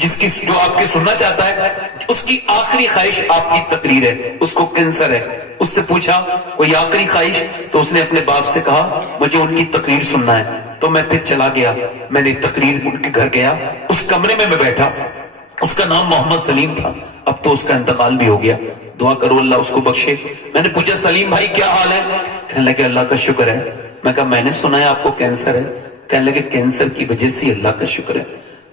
جس کی جو آپ کے سننا چاہتا ہے اس کی آخری خواہش آپ کی تقریر ہے، اس کو کینسر ہے. اس سے پوچھا کوئی آخری خواہش؟ تو اس نے اپنے باپ سے کہا مجھے ان کی تقریر سننا ہے. تو میں پھر چلا گیا، میں نے تقریر ان کے گھر گیا، اس کمرے میں بیٹھا. اس کا نام محمد سلیم تھا، اب تو اس کا انتقال بھی ہو گیا، دعا کرو اللہ اس کو بخشے. میں نے پوچھا سلیم بھائی کیا حال ہے؟ کہنے لگے اللہ کا شکر ہے. میں کہا میں نے سنا ہے آپ کو کینسر ہے. کہنے لگے کینسر کی وجہ سے اللہ کا شکر ہے.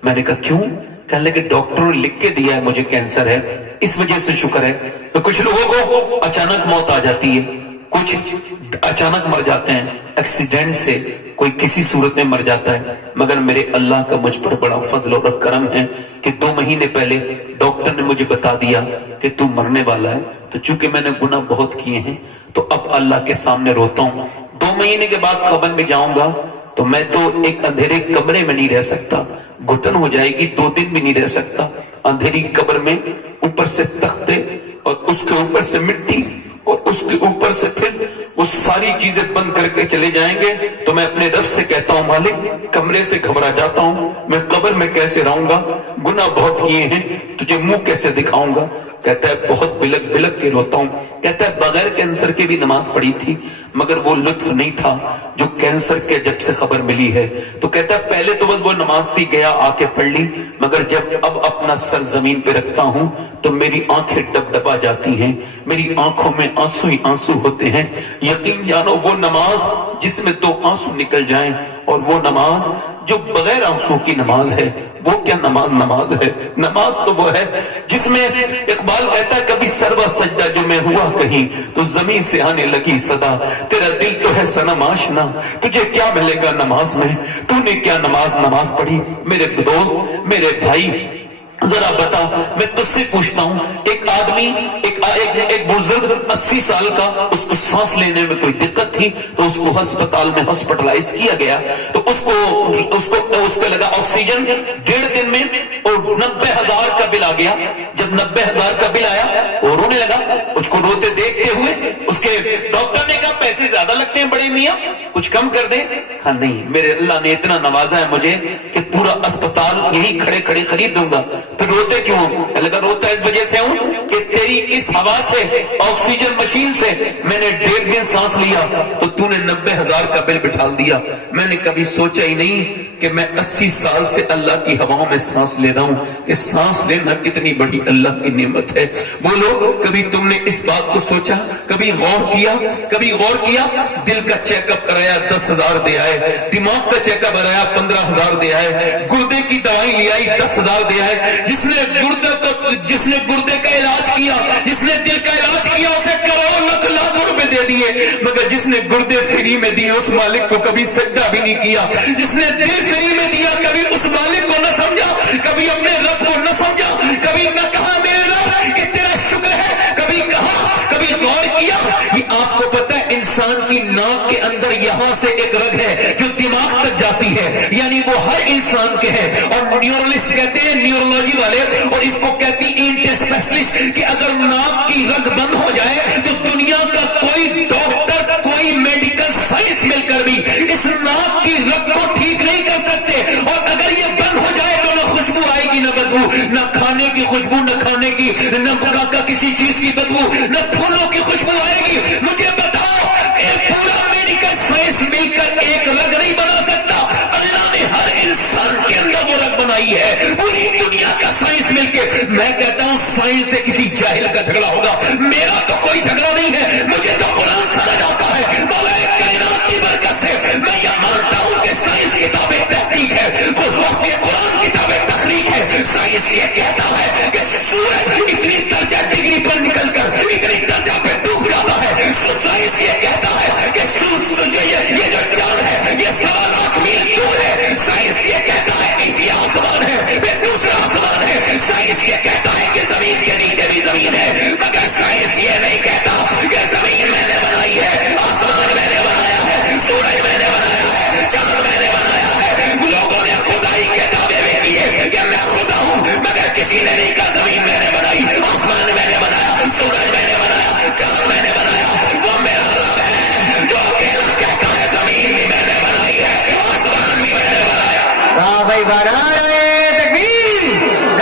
میں نے کہا کیوں؟ کہنے لگے ڈاکٹروں نے لکھ کے دیا ہے مجھے کینسر ہے، اس وجہ سے شکر ہے. تو کچھ لوگوں کو اچانک موت آ جاتی ہے، کچھ اچانک مر جاتے ہیں ایکسیڈنٹ سے، کوئی کسی صورت میں مر جاتا ہے. مگر میرے اللہ کا مجھ پر بڑا فضل اور کرم ہے کہ 2 مہینے پہلے ڈاکٹر نے مجھے بتا دیا کہ تو مرنے والا ہے. تو چونکہ میں نے گناہ بہت کیے ہیں تو اب اللہ کے سامنے روتا ہوں. 2 مہینے کے بعد قبر میں جاؤں گا تو میں تو ایک اندھیرے کمرے میں نہیں رہ سکتا، گھٹن ہو جائے گی، 2 دن بھی نہیں رہ سکتا. اندھیری قبر میں اوپر سے تختے اور اس کے اوپر سے مٹی اور اس کے اوپر سے پھر وہ ساری چیزیں بند کر کے چلے جائیں گے. تو میں اپنے رب سے کہتا ہوں مالک کمرے سے گھبرا جاتا ہوں، میں قبر میں کیسے رہوں گا، گناہ بہت کیے ہیں، تجھے منہ کیسے دکھاؤں گا. کہتا ہے بہت بلک بلک کے روتا ہوں. کہتا ہے بغیر کینسر کے بھی نماز پڑھی تھی مگر وہ لطف نہیں تھا جو کینسر کے جب سے خبر ملی ہے. تو کہتا ہے پہلے تو بس وہ نماز تھی گیا آ کے پڑھ لی، مگر جب اب اپنا سر زمین پہ رکھتا ہوں تو میری آنکھیں ڈب ڈبا جاتی ہیں، میری آنکھوں میں آنسو ہی آنسو ہوتے ہیں. یقین جانو وہ نماز جس میں 2 آنسو نکل جائیں اور وہ نماز جو بغیر آنسو کی نماز ہے وہ کیا نماز ہے. نماز تو وہ ہے جس میں اقبال کہتا ہے کبھی سروا سجدہ جو میں ہوا کہیں تو زمین سے آنے لگی صدا، تیرا دل تو ہے صنم آشنا تجھے کیا ملے گا نماز میں، تو نے کیا نماز پڑھی. میرے دوست میرے بھائی ذرا بتا، میں تجھ سے پوچھتا ہوں، ایک آدمی ایک بزرگ 80 سال کا، اس کو سانس لینے میں کوئی دقت تھی تو اس کو ہسپتال میں ہاسپٹلائز کیا گیا. تو اس کو لگا آکسیجن 1.5 دن میں اور 90,000 کا بل آ گیا. جب 90,000 کا بل آیا وہ رونے لگا. اس کو روتے دیکھتے ہوئے اس کے ڈاکٹر نے کہا پیسے زیادہ لگتے ہیں بڑے میاں، کچھ کم کر دیں. ہاں نہیں، میرے اللہ نے اتنا نوازا ہے مجھے کہ پورا اسپتال یہی کھڑے کھڑے خرید دوں گا. تو روتے کیوں؟ لگا روتا اس وجہ سے ہوں کہ تیری اس ہوا سے آکسیجن مشین سے میں نے 1.5 دن سانس لیا تو تو نے 90,000 کا بل بٹھال دیا. میں نے کبھی سوچا ہی نہیں کہ میں 80 سال سے اللہ کی ہواؤں میں سانس لے رہا ہوں کہ سانس لینا کتنی بڑی اللہ کی نعمت ہے. بولو کبھی تم نے اس بات کو سوچا، کبھی غور کیا؟ دل کا چیک اپ کرایا 10,000 دے آئے، دماغ کا چیک اپ کرایا 15,000 دے آئے، گردے کی دوائی لے آئی 10,000 دے آئے. جس نے گردے کا علاج کیا، جس نے دل کا علاج کیا اسے کروڑ لاکھ روپے دے دیے، مگر جس نے گردے فری میں دیے اس مالک کو کبھی سجدہ بھی نہیں کیا. جس نے دل فری میں دیا کبھی اس مالک کو نہ سمجھا، کبھی اپنے رب کو نہ سمجھا، کبھی نہ کہا میرے رب کہ تیرا شکر ہے، کبھی کہا، کبھی غور کیا. یہ آپ کو پتہ ہے انسان کی ناک کے اندر یہاں سے ایک رگ ہے جو دماغ تک جاتی ہے، یعنی وہ ہر انسان کے ہے. اور نیورولسٹ کہتے ہیں، نیورولوجی والے، اور اس کو کہتی انٹرسپیشلسٹ، کہ اگر ناک کی رگ بند ہو جائے تو دنیا کا کوئی ڈاکٹر، کوئی میڈیکل سائنس مل کر بھی اس ناک کی رگ کو ٹھیک نہیں کر سکتے. اور اگر یہ بند ہو جائے تو نہ خوشبو آئے گی، نہ بدبو، نہ کھانے کی خوشبو، نہ کھانے کی، نہ کسی چیز کی بدبو، نہ پھولوں کی خوشبو آئے گی. مجھے بتاؤ ایک پورا میڈیکل سائنس مل کر ایک رگ نہیں بنا سکتا. اللہ نے ہر انسان کے اندر وہ رگ بنائی ہے، پوری دنیا کا سائنس مل کے. میں کہتا ہوں سائنس سے کسی جاہل کا جھگڑا ہوگا، میرا تو کوئی جھگڑا نہیں ہے. مجھے تو قرآن سمجھ آتا ہے، مولا کائنات کی برکت سے میں یہ مانتا ہوں کہ سائنس کتاب تحقیق ہے، قرآن کتاب تخلیق ہے. سائنس یہ کہتا ہے کہ سورج اتنی درجہ ڈگری پر نکل کر اتنی درجہ پہ ڈوب جاتا ہے. سائنس یہ کہتا ہے کہ یہ جو چاند ہے یہ 1.25 لاکھ میل دور ہے. سائنس یہ کہتا ہے اسی آسمان ہے پھر دوسرا آسمان ہے. سائنس یہ کہتا ہے کہ زمین کے نیچے بھی زمین ہے، مگر سائنس یہ نہیں کہتا کہ زمین میں نے بنائی ہے، آسمان میں نے بنایا ہے، سورج میں نے بنایا ہے، چاند میں نے بنایا ہے. لوگوں نے خدائی کے دعوے بھی کیے کہ میں خدا ہوں، مگر کسی نے نہیں کہا زمین میں نے بنائی، آسمان میں نے بنایا، سورج میں نے بنایا، چاند میں نے بنایا. وہ میرا رب ہے جو اکیلا کہتا ہے زمین بھی میں نے بنائی ہے، آسمان بھی میں نے بنایا. بھائی بنا رہے تکبیر،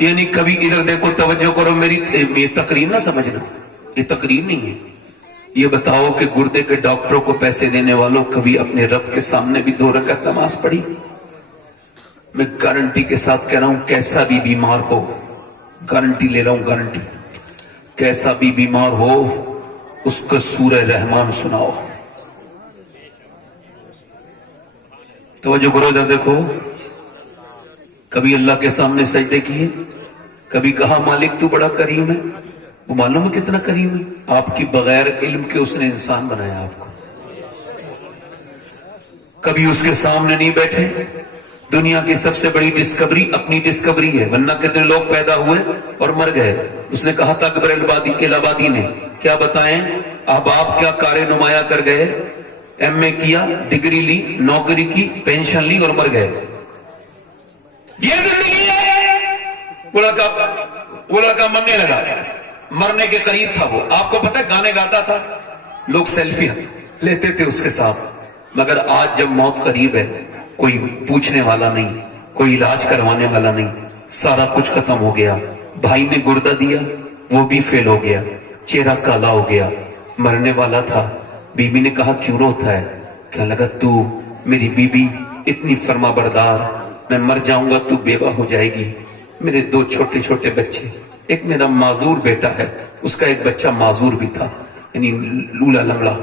یعنی کبھی ادھر دیکھو توجہ کرو میری یہ تقریر نہ سمجھنا یہ تقریر نہیں ہے یہ بتاؤ کہ گردے کے ڈاکٹروں کو پیسے دینے والوں کبھی اپنے رب کے سامنے بھی 2 رکعت نماز پڑھی میں گارنٹی کے ساتھ کہہ رہا ہوں کیسا بھی بیمار ہو گارنٹی لے رہا ہوں گارنٹی کیسا بھی بیمار ہو اس کو سورہ رحمان سناؤ توجہ کرو ادھر دیکھو کبھی اللہ کے سامنے سجدے کیے کبھی کہا مالک تو بڑا کریم ہے وہ معلوم ہے کتنا کریم ہے آپ کی بغیر علم کے اس نے انسان بنایا آپ کو کبھی اس کے سامنے نہیں بیٹھے دنیا کی سب سے بڑی ڈسکوری اپنی ڈسکوری ہے ورنہ کتنے لوگ پیدا ہوئے اور مر گئے اس نے کہا تھا اکبر الہبادی نے کیا بتائیں اب آپ کیا کار نمایاں کر گئے ایم اے کیا ڈگری لی نوکری کی پینشن لی اور مر گئے یہ زندگی ہے وہ لڑکا مرنے لگا مرنے کے قریب تھا وہ آپ کو پتہ ہے گانے گاتا تھا لوگ سیلفی لیتے تھے اس کے ساتھ مگر آج جب موت قریب ہے کوئی پوچھنے والا نہیں کوئی علاج کروانے والا نہیں سارا کچھ ختم ہو گیا بھائی نے گردہ دیا وہ بھی فیل ہو گیا چہرہ کالا ہو گیا مرنے والا تھا بی بی نے کہا کیوں روتا ہے کہنے لگا تو میری بی بی اتنی فرما بردار میں مر جاؤں گا تو بیوہ ہو جائے گی میرے 2 چھوٹے چھوٹے بچے ایک میرا معذور بیٹا ہے اس کا ایک بچہ معذور بھی تھا یعنی لولا لنگڑا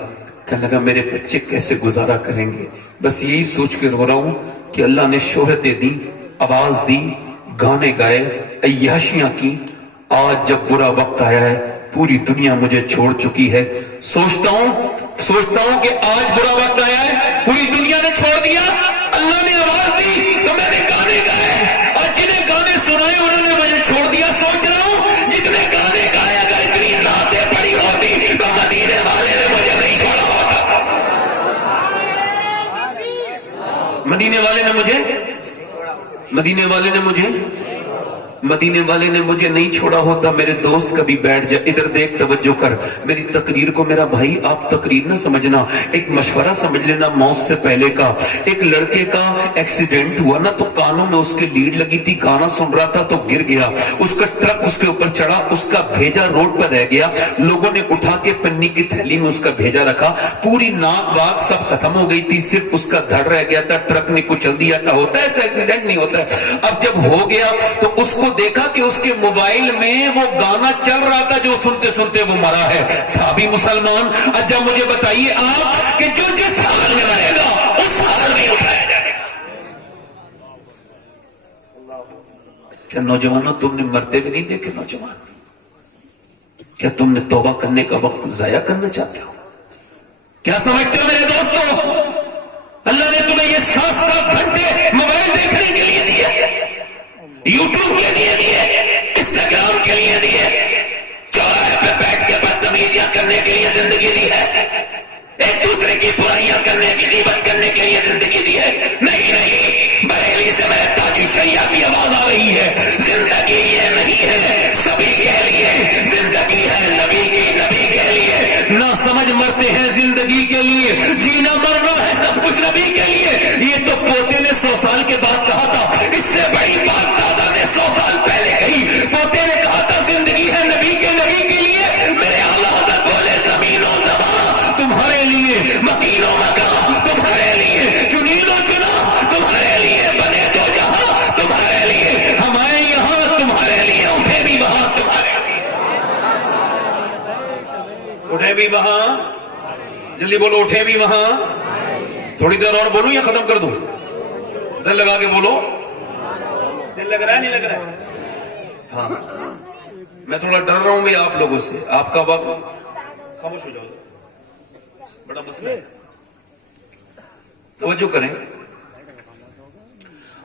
کہنے لگا میرے بچے کیسے گزارا کریں گے بس یہی سوچ کے رو رہا ہوں کہ اللہ نے شہرتیں دی آواز دی گانے گائے عیاشیاں کی آج جب برا وقت آیا ہے پوری دنیا مجھے چھوڑ چکی ہے سوچتا ہوں کہ آج برا وقت آیا ہے پوری دنیا نے چھوڑ دیا اللہ نے آواز دی تو میں نے گانے گائے اور جنہیں گانے سنائے انہوں نے مجھے چھوڑ دیا سوچ رہا ہوں جتنے گانے گائے اگر اتنی نعتیں پڑھی ہوتی تو مدینے والے نے مجھے نہیں چھوڑا ہوتا مدینے والے نے مجھے نہیں چھوڑا ہوتا میرے دوست کبھی بیٹھ جا ادھر دیکھ توجہ کر میری تقریر کو میرا بھائی آپ تقریر نہ سمجھنا ایک مشورہ سمجھ لینا موت سے پہلے کا ایک لڑکے کا ایکسیڈنٹ ہوا نا تو کانوں میں اس کے لیڈ لگی تھی گانا سن رہا تھا تو گر گیا اس کا ٹرک اس کے اوپر چڑھا اس کا بھیجا روڈ پر رہ گیا لوگوں نے اٹھا کے پنی کی تھیلی میں اس کا بھیجا رکھا پوری ناک واک سب ختم ہو گئی تھی صرف اس کا دھڑ رہ گیا تھا ٹرک نے کچل دیا تھا ہوتا ہے ایسا ایکسیڈنٹ نہیں ہوتا ہے اب جب ہو گیا تو اس کو دیکھا کہ اس کے موبائل میں وہ گانا چل رہا تھا جو سنتے سنتے وہ مرا ہے تھا بھی مسلمان اچھا مجھے بتائیے آپ کہ جو جس حال میں مرے گا اس حال میں اٹھایا جائے گا کیا نوجوانوں تم نے مرتے بھی نہیں دیکھے نوجوان کیا تم نے توبہ کرنے کا وقت ضائع کرنا چاہتے ہو کیا سمجھتے ہو میرے دوستو اللہ نے تمہیں یہ 7 گھنٹے موبائل دیکھنے کے لیے دیے یوٹیوب کے لیے دیے انسٹاگرام کے لیے دیے چوراہے پہ بیٹھ کے بدتمیزیاں کرنے کے لیے زندگی دی ہے ایک دوسرے کی برائیاں کرنے کی غیبت کرنے کے لیے زندگی دی ہے نہیں بریلی سے میں تاجی شریعہ کی آواز آ رہی ہے زندگی یہ نہیں ہے سبھی کے لیے زندگی ہے نبی کی نبی کے لیے نہ سمجھ مرتے ہیں زندگی کے لیے جینا مرنا ہے سب کچھ نبی کے لیے یہ تو پوتے نے 100 سال کے بعد کہا تھا اس سے بڑی بات دادا نے 100 سال پہلے کہی پوتے نے کہا تھا زندگی ہے نبی کے لیے میرے اعلیٰ حضرت بولے زمین و زمان تمہارے لیے مکین و مکان تمہارے لیے چنین و چنا تمہارے لیے بنے دو جہاں تمہارے لیے ہمارے یہاں تمہارے لیے اٹھے بھی وہاں تمہارے اٹھے بھی وہاں جلدی بولو اٹھے بھی وہاں تھوڑی دیر اور بولوں یا ختم کر دوں دل لگا کے بولو دل لگ رہا ہے نہیں لگ رہا ہے ہاں میں تھوڑا ڈر رہا ہوں بھی آپ لوگوں سے آپ کا وقت خاموش ہو جاؤ بڑا مسئلہ ہے توجہ کریں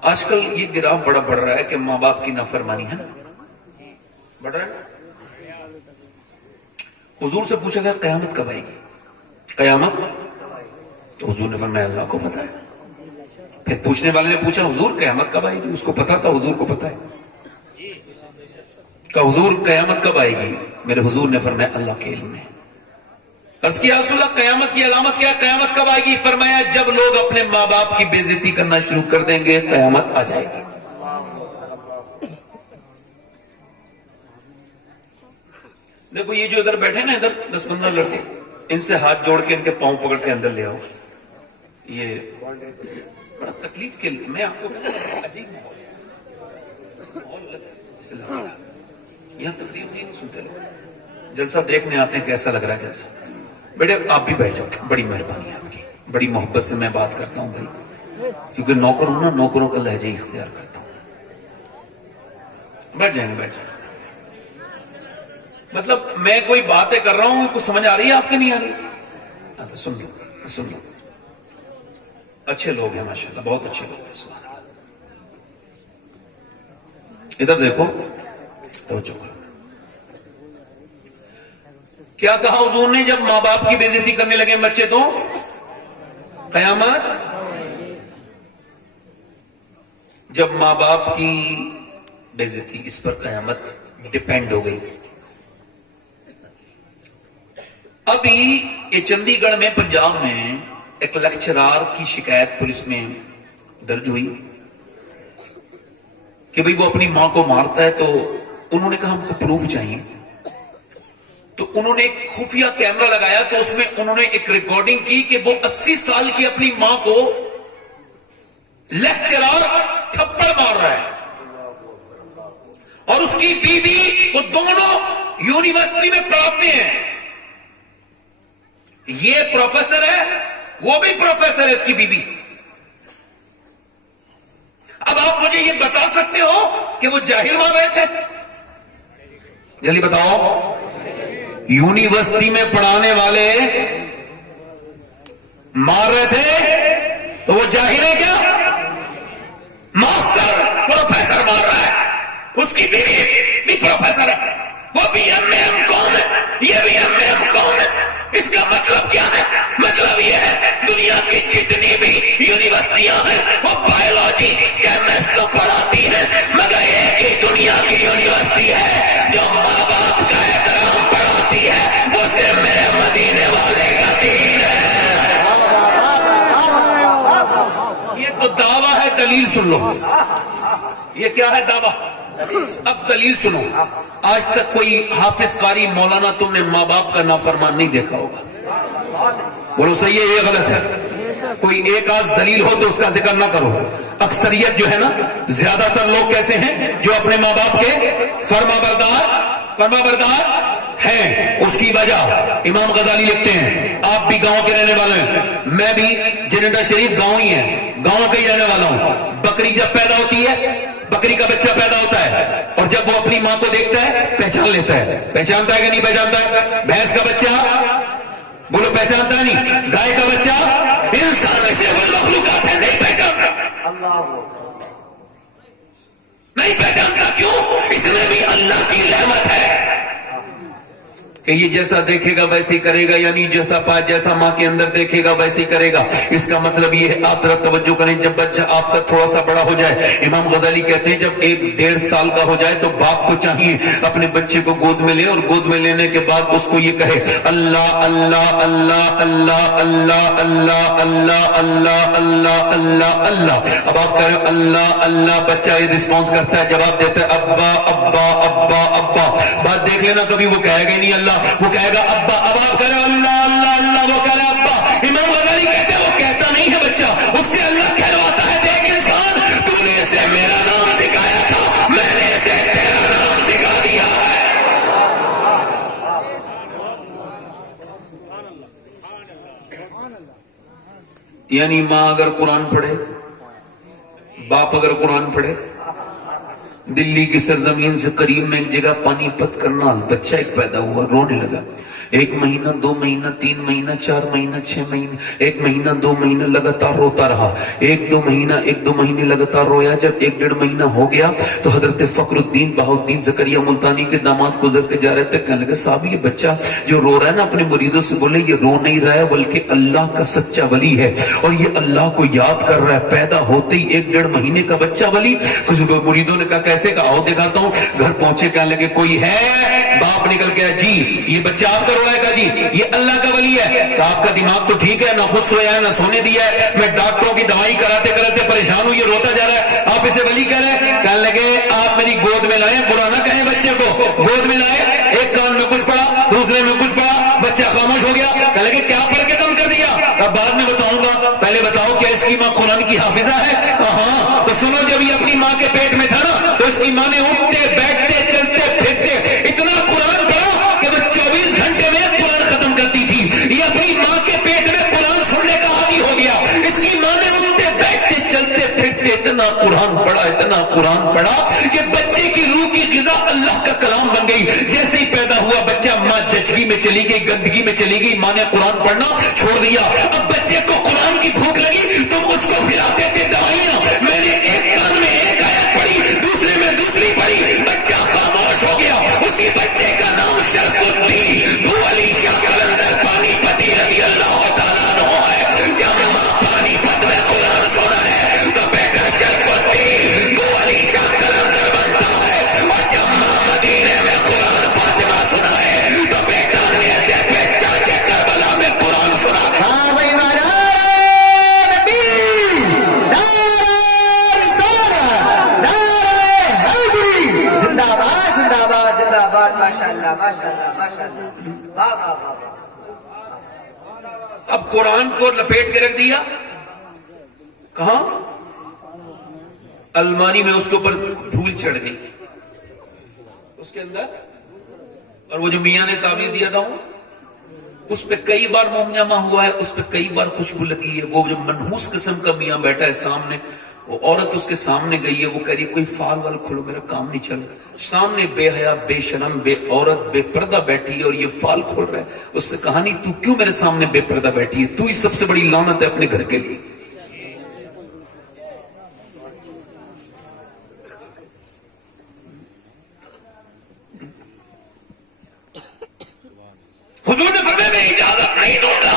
آج کل یہ گراف بڑا بڑھ رہا ہے کہ ماں باپ کی نافرمانی ہے نا بڑھ رہا ہے حضور سے پوچھا گیا قیامت کب آئے گی قیامت تو حضور نے فرمایا اللہ کو پتا ہے پھر پوچھنے والے نے پوچھا حضور قیامت کب آئے گی اس کو پتا تھا حضور کو پتا ہے کہ حضور قیامت کب آئے گی میرے حضور نے فرمایا اللہ کے علم میں عرض کیا رسول اللہ قیامت کی علامت کیا ہے؟ قیامت کب آئے گی؟ فرمایا جب لوگ اپنے ماں باپ کی بے عزتی کرنا شروع کر دیں گے قیامت آ جائے گی. دیکھو یہ جو ادھر بیٹھے نا ادھر 10-15 لڑکے, ان سے ہاتھ جوڑ کے ان کے پاؤں پکڑ کے اندر لے آؤ. یہ بڑا تکلیف کے لیے میں آپ کو کہتا ہوں عجیب ماحول یہاں تقریب نہیں سنتے لوگ, جلسہ دیکھنے آتے ہیں کیسا لگ رہا ہے جلسہ. بیٹے آپ بھی بیٹھ جاؤ, بڑی مہربانی آپ کی, بڑی محبت سے میں بات کرتا ہوں بھائی, کیونکہ نوکر ہوں نا, نوکروں کا لہجہ اختیار کرتا ہوں. بیٹھ جائیں گے, بیٹھ جائیں گے. مطلب میں کوئی باتیں کر رہا ہوں, کچھ سمجھ آ رہی ہے آپ کے نہیں آ رہی؟ سن لو سن لو. اچھے لوگ ہیں ماشاءاللہ, بہت اچھے لوگ ہیں. سبحان اللہ. ادھر دیکھو, توجہ کرو. کیا کہا حضور نے جب ماں باپ کی بے عزتی کرنے لگے بچے تو قیامت؟ جب ماں باپ کی بے عزتی, اس پر قیامت ڈیپینڈ ہو گئی. ابھی یہ چندی گڑھ میں پنجاب میں ایک لیکچرار کی شکایت پولیس میں درج ہوئی کہ بھئی وہ اپنی ماں کو مارتا ہے, تو انہوں نے کہا ہم کو پروف چاہیے. تو انہوں نے ایک خفیہ کیمرہ لگایا, تو اس میں انہوں نے ایک ریکارڈنگ کی کہ وہ 80 سال کی اپنی ماں کو لیکچرار تھپڑ مار رہا ہے, اور اس کی بیوی, وہ دونوں یونیورسٹی میں پڑھاتے ہیں. یہ پروفیسر ہے, وہ بھی پروفیسر ہے, اس کی بیوی. اب آپ مجھے یہ بتا سکتے ہو کہ وہ جاہل مار رہے تھے؟ جلدی بتاؤ. یونیورسٹی میں پڑھانے والے مار رہے تھے تو وہ جاہل ہے کیا؟ ماسٹر پروفیسر مار رہا ہے, اس کی بیوی بھی پروفیسر ہے, وہ بھی ایم کون ہے, یہ بھی ایم کون ہے. اس کا مطلب کیا ہے؟ مطلب یہ ہے دنیا کی جتنی بھی یونیورسٹیاں ہیں وہ بایولوجی کیمسٹ تو پڑھاتی ہیں, مگر ایک ہی دنیا کی یونیورسٹی ہے جو ماں باپ کا احترام پڑھاتی ہے, وہ صرف میرے مدینے والے کا دین ہے. یہ تو دعویٰ ہے, دلیل سن لو. یہ کیا ہے دعویٰ؟ اب دلیل سنو. آج تک کوئی حافظ قاری مولانا تم نے ماں باپ کا نافرمان نہیں دیکھا ہوگا, بولو صحیح ہے یہ غلط ہے؟ کوئی ایک آدھ ذلیل ہو تو اس کا ذکر نہ کرو. اکثریت جو ہے نا, زیادہ تر لوگ کیسے ہیں جو اپنے ماں باپ کے فرما بردار ہیں. اس کی وجہ امام غزالی لکھتے ہیں, آپ بھی گاؤں کے رہنے والے ہیں, میں بھی جنیڈا شریف گاؤں ہی ہے, گاؤں کا ہی رہنے والا ہوں. بکری جب پیدا ہوتی ہے, بکری کا بچہ پیدا ہوتا ہے, اور جب وہ اپنی ماں کو دیکھتا ہے پہچان لیتا ہے. پہچانتا ہے کہ نہیں پہچانتا ہے؟ بھینس کا بچہ بولو پہچانتا ہے نہیں, گائے کا بچہ, انسان ایسے مخلوقات ہے نہیں پہچانتا. نہیں پہچانتا کیوں؟ اس میں بھی اللہ کی رحمت ہے کہ یہ جیسا دیکھے گا ویسے ہی کرے گا, یعنی جیسا ماں کے اندر دیکھے گا ویسے ہی کرے گا. اس کا مطلب یہ ہے, آپ ذرا توجہ کریں, جب بچہ آپ کا تھوڑا سا بڑا ہو جائے, امام غزالی کہتے ہیں جب 1-1.5 سال کا ہو جائے تو باپ کو چاہیے اپنے بچے کو گود میں لے, اور گود میں لینے کے بعد اس کو یہ کہے اللہ اللہ اللہ اللہ اللہ اللہ اللہ اللہ اللہ اللہ اللہ. اب آپ کہہ رہے ہیں اللہ اللہ, بچہ یہ رسپانس کرتا ہے, جواب دیتا ہے ابا ابا ابا ابا. بات دیکھ لینا کبھی وہ کہے گا نہیں اللہ, وہ کہے گا ابا. اب آپ کہہ رہے اللہ اللہ اللہ, وہ کہہ رہے ابا. امام غزالی کہتے ہیں وہ کہتا نہیں ہے بچہ, اس سے اللہ کہلواتا ہے دیکھ انسان, تو نے اسے میرا نام سکھایا تھا, میں نے اسے تیرا نام سکھا دیا ہے. یعنی ماں اگر قرآن پڑھے, باپ اگر قرآن پڑھے, دلی کی سرزمین سے قریب میں ایک جگہ پانی پت کرنال, بچہ ایک پیدا ہوا, رونے لگا. 1 مہینہ 2 مہینہ 3 مہینہ 4 مہینہ 6 مہینہ 1 مہینہ 2 مہینہ لگاتار روتا رہا. 1-2 مہینے لگاتار رویا. جب 1-1.5 مہینہ ہو گیا تو حضرت فخر الدین بہاؤالدین زکریا ملتانی کے داماد گزر کے جا رہے تھے, کہنے لگے صاحب یہ بچہ جو رو رہا ہے نا, اپنے مریدوں سے بولے یہ رو نہیں رہا ہے بلکہ اللہ کا سچا ولی ہے, اور یہ اللہ کو یاد کر رہا ہے. پیدا ہوتے ہی 1-1.5 مہینے کا بچہ ولی. کچھ مریدوں نے کہا کیسے؟ کہا آؤ دکھاتا ہوں. گھر پہنچے, کہنے لگے کوئی ہے؟ باپ نکل کے جی یہ بچہ آپ کا رو رہا ہے؟ کہا جی یہ اللہ کا ولی ہے۔ تو آپ کا دماغ تو ٹھیک ہے، نہ خود سویا ہے نہ سونے دیا ہے، میں ڈاکٹروں کی دوائی کراتے کراتے پریشان ہوں، یہ روتا جا رہا ہے، آپ اسے ولی کہہ رہے ہیں؟ کہنے لگے آپ میری گود میں لائے، برا نہ کہیں بچے کو، گود میں لائے، ایک کان میں کچھ پڑا دوسرے میں کچھ پڑا، بچہ خاموش ہو گیا۔ کہنے لگے کیا پڑھ کے کم کر دیا؟ اب بعد میں بتاؤں گا، پہلے بتاؤ کیا اس کی ماں قرآن کی حافظہ ہے؟ ہاں تو سنو، جب یہ اپنی ماں کے پیٹ میں تھا نا تو اس کی ماں نے اٹھتے بیٹھتے چلتے پھرتے اتنا قرآن پڑھا کہ وہ 24 گھنٹے میں قرآن ختم کرتی تھی۔ یہ اپنی ماں کے پیٹ میں قرآن سننے کا عادی ہو گیا۔ اس کی ماں نے اٹھتے بیٹھتے چلتے پھرتے اتنا قرآن پڑھا، اتنا قرآن پڑھا کہ بچے کی روح کی غذا اللہ کا کلام بن گئی۔ جیسے ہی پیدا ہوا بچہ، ماں جچگی میں چلی گئی، گندگی میں چلی گئی، ماں نے قرآن پڑھنا چھوڑ دیا۔ اب بچے کو قرآن کی بھوک لگی، تم اس کو کھلاتے تھے دوائیاں، میں نے ایک کان میں ایک آیت پڑھی دوسرے میں دوسری پڑھی، بچہ خاموش ہو گیا۔ اسی بچے کا نام شرف الدین بو علی شاہ قلندر پانی پتی رضی اللہ تعالیٰ عنہ ہے۔ جب ماں پانی پت میں قرآن سنا ہے تو بیٹا شرف الدین بو علی شاہ قلندر بنتا ہے، اور جب ماں مدینے میں قرآن فاطمہ سنا ہے تو بیٹا نیزے پہ چڑھ کے کربلا میں قرآن سنا ہے۔ ہاں بھائی مانا نبی، نعرہ رسالہ، نعرہ حیدری، زندہ باد زندہ باد زندہ باد، ماشاءاللہ ماشاءاللہ ماشاءاللہ، واہ واہ واہ واہ۔ اب قرآن کو لپیٹ کے رکھ دیا کہاں؟ الماری میں، اس کے اوپر دھول چڑھ گئی اس کے اندر، اور وہ جو میاں نے تعبیر دیا تھا اس پہ کئی بار موم جمع ہوا ہے، اس پہ کئی بار خوشبو لگی ہے۔ وہ جو منحوس قسم کا میاں بیٹھا ہے سامنے، وہ عورت اس کے سامنے گئی ہے، وہ کہہ رہی ہے کوئی فال وال کھولو، میرا کام نہیں چل رہا۔ سامنے بے حیا بے شرم بے عورت بے پردہ بیٹھی ہے اور یہ فال کھول رہا ہے۔ اس سے کہا نہیں تو کیوں میرے سامنے بے پردہ بیٹھی ہے؟ تو ہی سب سے بڑی لعنت ہے اپنے گھر کے لیے۔ حضور نے فرمایا میں اجازت نہیں دوں گا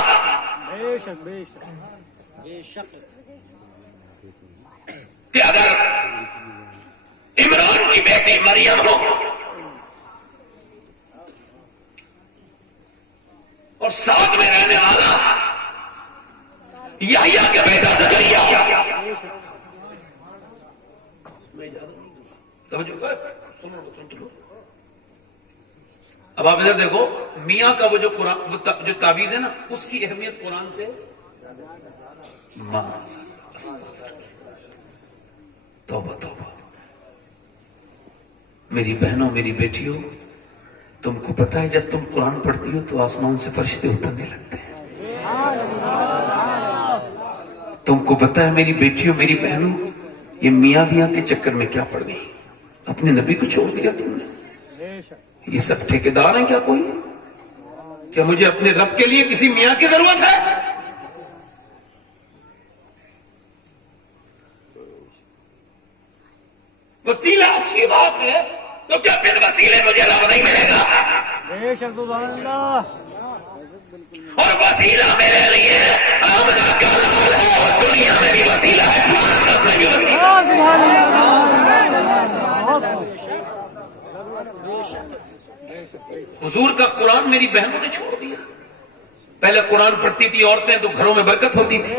کہ اگر عمران کی بیٹی مریم ہو اور ساتھ میں رہنے والا یحییٰ کے بیٹا زکریا، اب آپ ادھر دیکھو، میاں کا وہ جو قرآن جو تعویذ ہے نا، اس کی اہمیت قرآن سے توبہ توبہ۔ میری بہنوں میری بیٹیوں، تم کو پتا ہے جب تم قرآن پڑھتی ہو تو آسمان سے فرشتے اترنے لگتے ہیں۔ تم کو پتا ہے میری بیٹیوں میری بہنوں، یہ میاں بیاں کے چکر میں کیا پڑ گئی؟ اپنے نبی کو چھوڑ دیا تم نے۔ یہ سب ٹھیکیدار ہیں کیا کوئی؟ کیا مجھے اپنے رب کے لیے کسی میاں کی ضرورت ہے؟ وسیلہ اچھی بات ہے، تو کیا بن وسیلے مجھے رب نہیں ملے گا؟ اور وسیلہ میرے لیے آمدہ کا لال ہے، اور دنیا میں بھی وسیلہ ہے، آخرت میں بھی وسیلہ ہے۔ حضور کا قرآن میری بہنوں نے چھوڑ دیا۔ پہلے قرآن پڑھتی تھی عورتیں تو گھروں میں برکت ہوتی تھی۔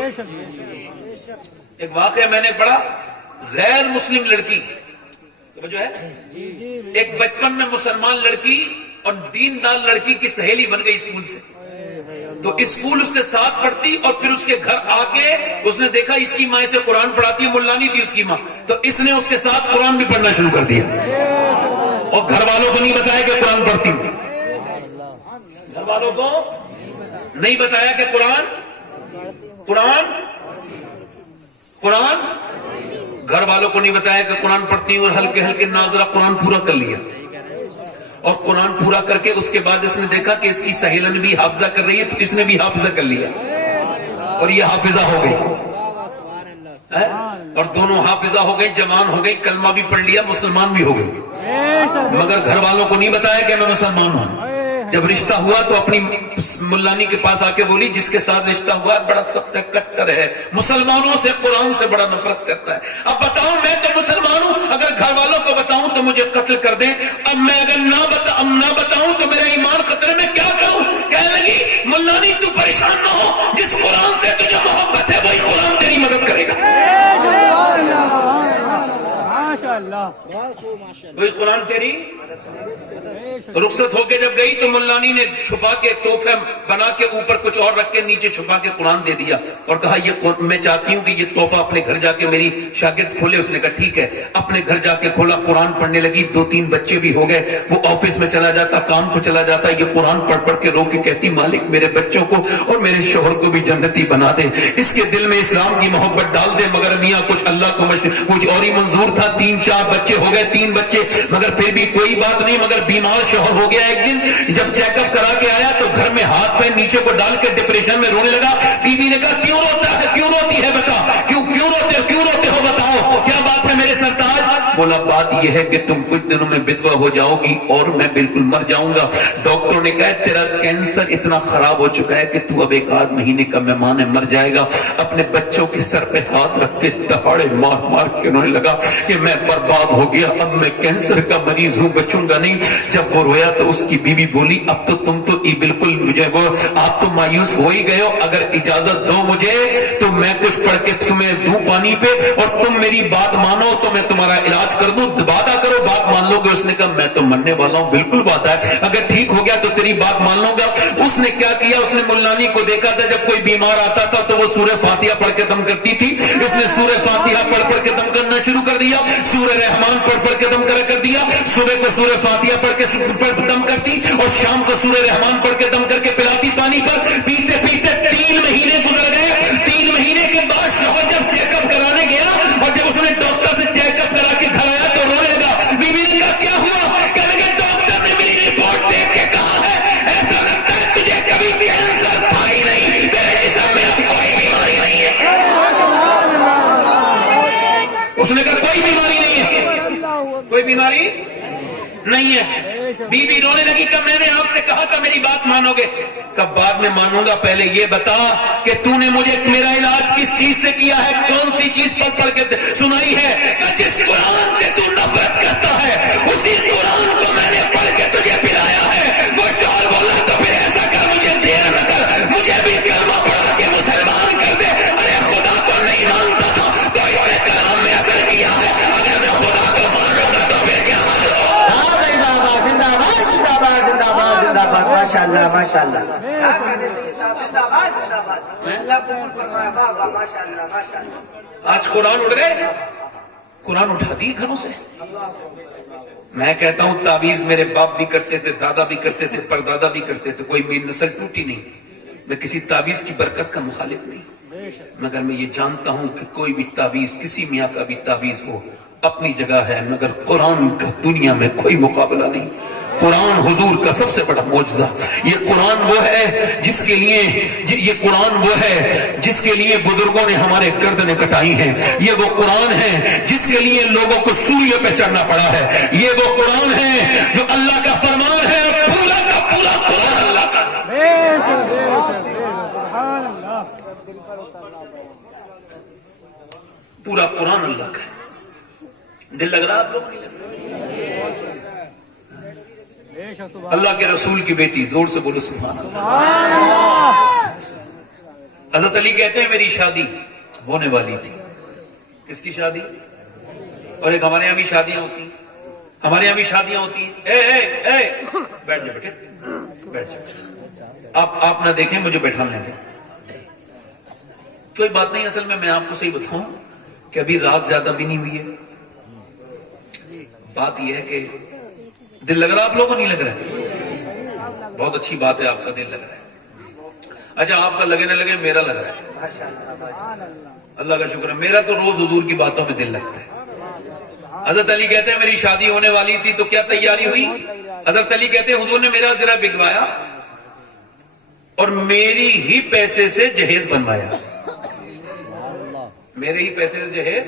ایک واقعہ میں نے پڑھا، غیر مسلم لڑکی جو ہے، ایک بچپن میں مسلمان لڑکی اور دیندار لڑکی کی سہیلی بن گئی اسکول سے، تو اسکول اس کے ساتھ پڑھتی اور پھر اس کے گھر آ کے اس نے دیکھا اس کی ماں اسے قرآن پڑھاتی ہے، ملا نہیں تھی اس کی ماں، تو اس نے اس کے ساتھ قرآن بھی پڑھنا شروع کر دیا، اور گھر والوں کو نہیں بتایا کہ قرآن پڑھتی ہوں، گھر والوں کو نہیں بتایا کہ قرآن گھر والوں کو نہیں بتایا کہ قرآن پڑھتی ہوں، اور ہلکے ہلکے ناظرہ قرآن پورا کر لیا، اور قرآن پورا کر کے اس کے بعد اس نے دیکھا کہ اس کی سہیلن بھی حافظہ کر رہی ہے، تو اس نے بھی حافظہ کر لیا، اور یہ حافظہ ہو گئی، اور دونوں حافظہ ہو گئی، جوان ہو گئی، کلمہ بھی پڑھ لیا، مسلمان بھی ہو گئی، مگر گھر والوں کو نہیں بتایا کہ میں مسلمان ہوں۔ جب رشتہ ہوا تو اپنی ملانی کے پاس آ کے بولی جس کے ساتھ رشتہ ہوا بڑا سخت کٹر ہے، مسلمانوں سے قرآن سے بڑا نفرت کرتا ہے، اب بتاؤں میں تو مسلمان ہوں، اگر گھر والوں کو بتاؤں تو مجھے قتل کر دیں، اب میں اگر نہ بتاؤں خطرے میں، کیا کروں؟ کہنے لگی ملانی تو پریشان نہ ہو، جس قرآن سے تجھے محبت ہے وہی قرآن تیری مدد کرے گا۔ وہی قرآن تیری۔ رخصت ہو کے جب گئی تو ملانی نے چھپا کے تحفہ بنا کے اوپر کچھ اور رکھ کے نیچے چھپا کے قرآن دے دیا اور کہا یہ میں چاہتی ہوں کہ یہ تحفہ اپنے گھر جا کے میری شاگرد کھولے۔ اس نے کہا ٹھیک ہے، اپنے گھر جا کے کھولا، قرآن پڑھنے لگی۔ 2-3 بچے بھی ہو گئے، وہ آفس میں چلا جاتا، کام کو چلا جاتا، یہ قرآن پڑھ پڑھ کے رو کے کہتی مالک میرے بچوں کو اور میرے شوہر کو بھی جنتی بنا دے، اس کے دل میں اسلام کی محبت ڈال دے۔ مگر میاں کچھ اللہ کو کچھ اور ہی منظور تھا۔ 3-4 بچے ہو گئے، 3 بچے، مگر پھر بھی کوئی بات نہیں۔ مگر بیمار شوہر ہو گیا۔ ایک دن جب چیک اپ کرا کے آیا تو گھر میں ہاتھ پیر نیچے کو ڈال کے ڈپریشن میں رونے لگا۔ بیوی نے کہا کیوں روتا ہے، کیوں روتی ہے، بتا کیوں روتے ہو، بتاؤ کیا بات ہے میرے سرتاج؟ بولا بات یہ ہے کہ تم کچھ دنوں میں بدوا ہو جاؤ گی اور میں بالکل مر جاؤں گا۔ ڈاکٹر نے کہا تیرا کینسر اتنا خراب ہو چکا ہے کہ تو اب 1-8 مہینے کا مہمان ہے، مر جائے گا۔ اپنے بچوں کے سر پہ ہاتھ رکھ کے دہاڑے مار مار کے رونے لگا کہ میں برباد ہو گیا، اب میں کینسر کا مریض ہوں، بچوں گا نہیں۔ جب وہ رویا تو اس کی بیوی بولی اب تو تم تو بالکل مجھے وہ آپ تو مایوس ہو ہی گئے ہو، اگر اجازت دو مجھے تو میں کچھ پڑھ کے تمہیں دوں پانی پہ اور تم میری بات مانو تو میں تمہارا علاج کر دوں، وعدہ کرو بات مان لو گے؟ اس نے کہا میں تو مرنے والا ہوں، بالکل وعدہ ہے، اگر ٹھیک ہو گیا تو تیری بات مان لوں گا۔ اس نے کیا کیا، اس نے ملانی کو دیکھا تھا جب کوئی بیمار آتا تھا تو وہ سورہ فاتحہ پڑھ کے دم کرتی تھی، اس نے سورہ فاتحہ پڑھ کے دم کرنا شروع کر دیا، سورہ رحمان پڑھ کے دم کر دیا۔ صبح کو سورہ فاتحہ پڑھ کے دم کرتی اور شام کو سورہ رحمان پڑھ کے دم کر کے پلاتی پانی پر۔ پیتے پیتے 3 مہینے گزر گئے۔ 3 مہینے کے بعد شوہر جب چیک اپ کرانے گیا اور جب اس نے ڈاکٹر سے چیک اپ کرا کے گھر آیا تو رونے لگا۔ بیوی نے کہا کیا ہوا؟ کہنے لگے ڈاکٹر نے میری رپورٹ دیکھ کے کہا ہے ایسا لگتا ہے تجھے کبھی کینسر تھا ہی نہیں، تیرے جسم میں اب کوئی بیماری نہیں ہے۔ اس نے کہا کوئی بیماری نہیں ہے، کوئی بیماری نہیں ہے۔ بیوی رونے لگی کہ میں نے آپ سے کہا تھا میری بات مانو گے؟ کب بعد میں مانوں گا، پہلے یہ بتا کہ تو نے مجھے میرا علاج کس چیز سے کیا ہے، کون سی چیز پڑھ کے سنائی ہے؟ کہ جس قرآن سے تو نفرت کرتا ہے اسی قرآن کو میں نے پڑھ کے تجھے پلایا ہے۔ وہ شوہر بولا تو پھر ایسا کر، مجھے دیر نہ کر، مجھے بھی کلمہ پڑھا کے مسلمان کر دے۔ ارے خدا کو نہیں مانتا تھا تو اس نے کلام میں اثر کیا ہے، اگر میں خدا کو مانوں گا تو پھر کیا حال ہو؟ ماشاءاللہ ماشاءاللہ آج قرآن اڑ گئے، قرآن اٹھا دی گھروں سے۔ میں کہتا ہوں تعویذ میرے باپ بھی کرتے تھے، دادا بھی کرتے تھے، پردادا بھی کرتے تھے، کوئی میری نسل ٹوٹی نہیں۔ میں کسی تعویذ کی برکت کا مخالف نہیں، مگر میں یہ جانتا ہوں کہ کوئی بھی تعویذ، کسی میاں کا بھی تعویذ ہو اپنی جگہ ہے، مگر قرآن کا دنیا میں کوئی مقابلہ نہیں۔ قرآن حضور کا سب سے بڑا معجزہ۔ یہ قرآن وہ ہے جس کے لیے یہ قرآن وہ ہے جس کے لیے بزرگوں نے ہمارے گردنیں کٹائی ہیں۔ یہ وہ قرآن ہے جس کے لیے لوگوں کو سوریہ پہ چڑھنا پڑا ہے۔ یہ وہ قرآن ہے جو اللہ کا فرمان ہے، پورا کا پورا قرآن اللہ کا۔ پورا قرآن اللہ کا ہے۔ دل لگ رہا آپ لوگ؟ نہیں لگ رہا؟ اللہ کے رسول کی بیٹی، زور سے بولو سبحان اللہ۔ حضرت علی کہتے ہیں میری شادی ہونے والی تھی۔ کس کی شادی؟ اور ایک ہمارے یہاں بھی شادیاں ہوتی ہیں، ہمارے یہاں بھی شادیاں ہوتی ہیں۔ بیٹھ جاؤ بیٹے، بیٹھ جاؤ، آپ نہ دیکھیں، مجھے بیٹھانے دیں۔ کوئی بات نہیں، اصل میں آپ کو صحیح بتاؤں کہ ابھی رات زیادہ بھی نہیں ہوئی ہے۔ بات یہ ہے کہ دل لگ رہا آپ لوگوں کو؟ نہیں لگ رہا ہے؟ بہت اچھی بات ہے، آپ کا دل لگ رہا ہے۔ اچھا آپ کا لگے نہ لگے، میرا لگ رہا ہے، اللہ کا شکر ہے۔ میرا تو روز حضور کی باتوں میں دل لگتا ہے۔ حضرت علی کہتے ہیں میری شادی ہونے والی تھی تو کیا تیاری ہوئی؟ حضرت علی کہتے ہیں حضور نے میرا زرہ بکوایا اور میری ہی پیسے سے جہیز بنوایا، میرے ہی پیسے سے جہیز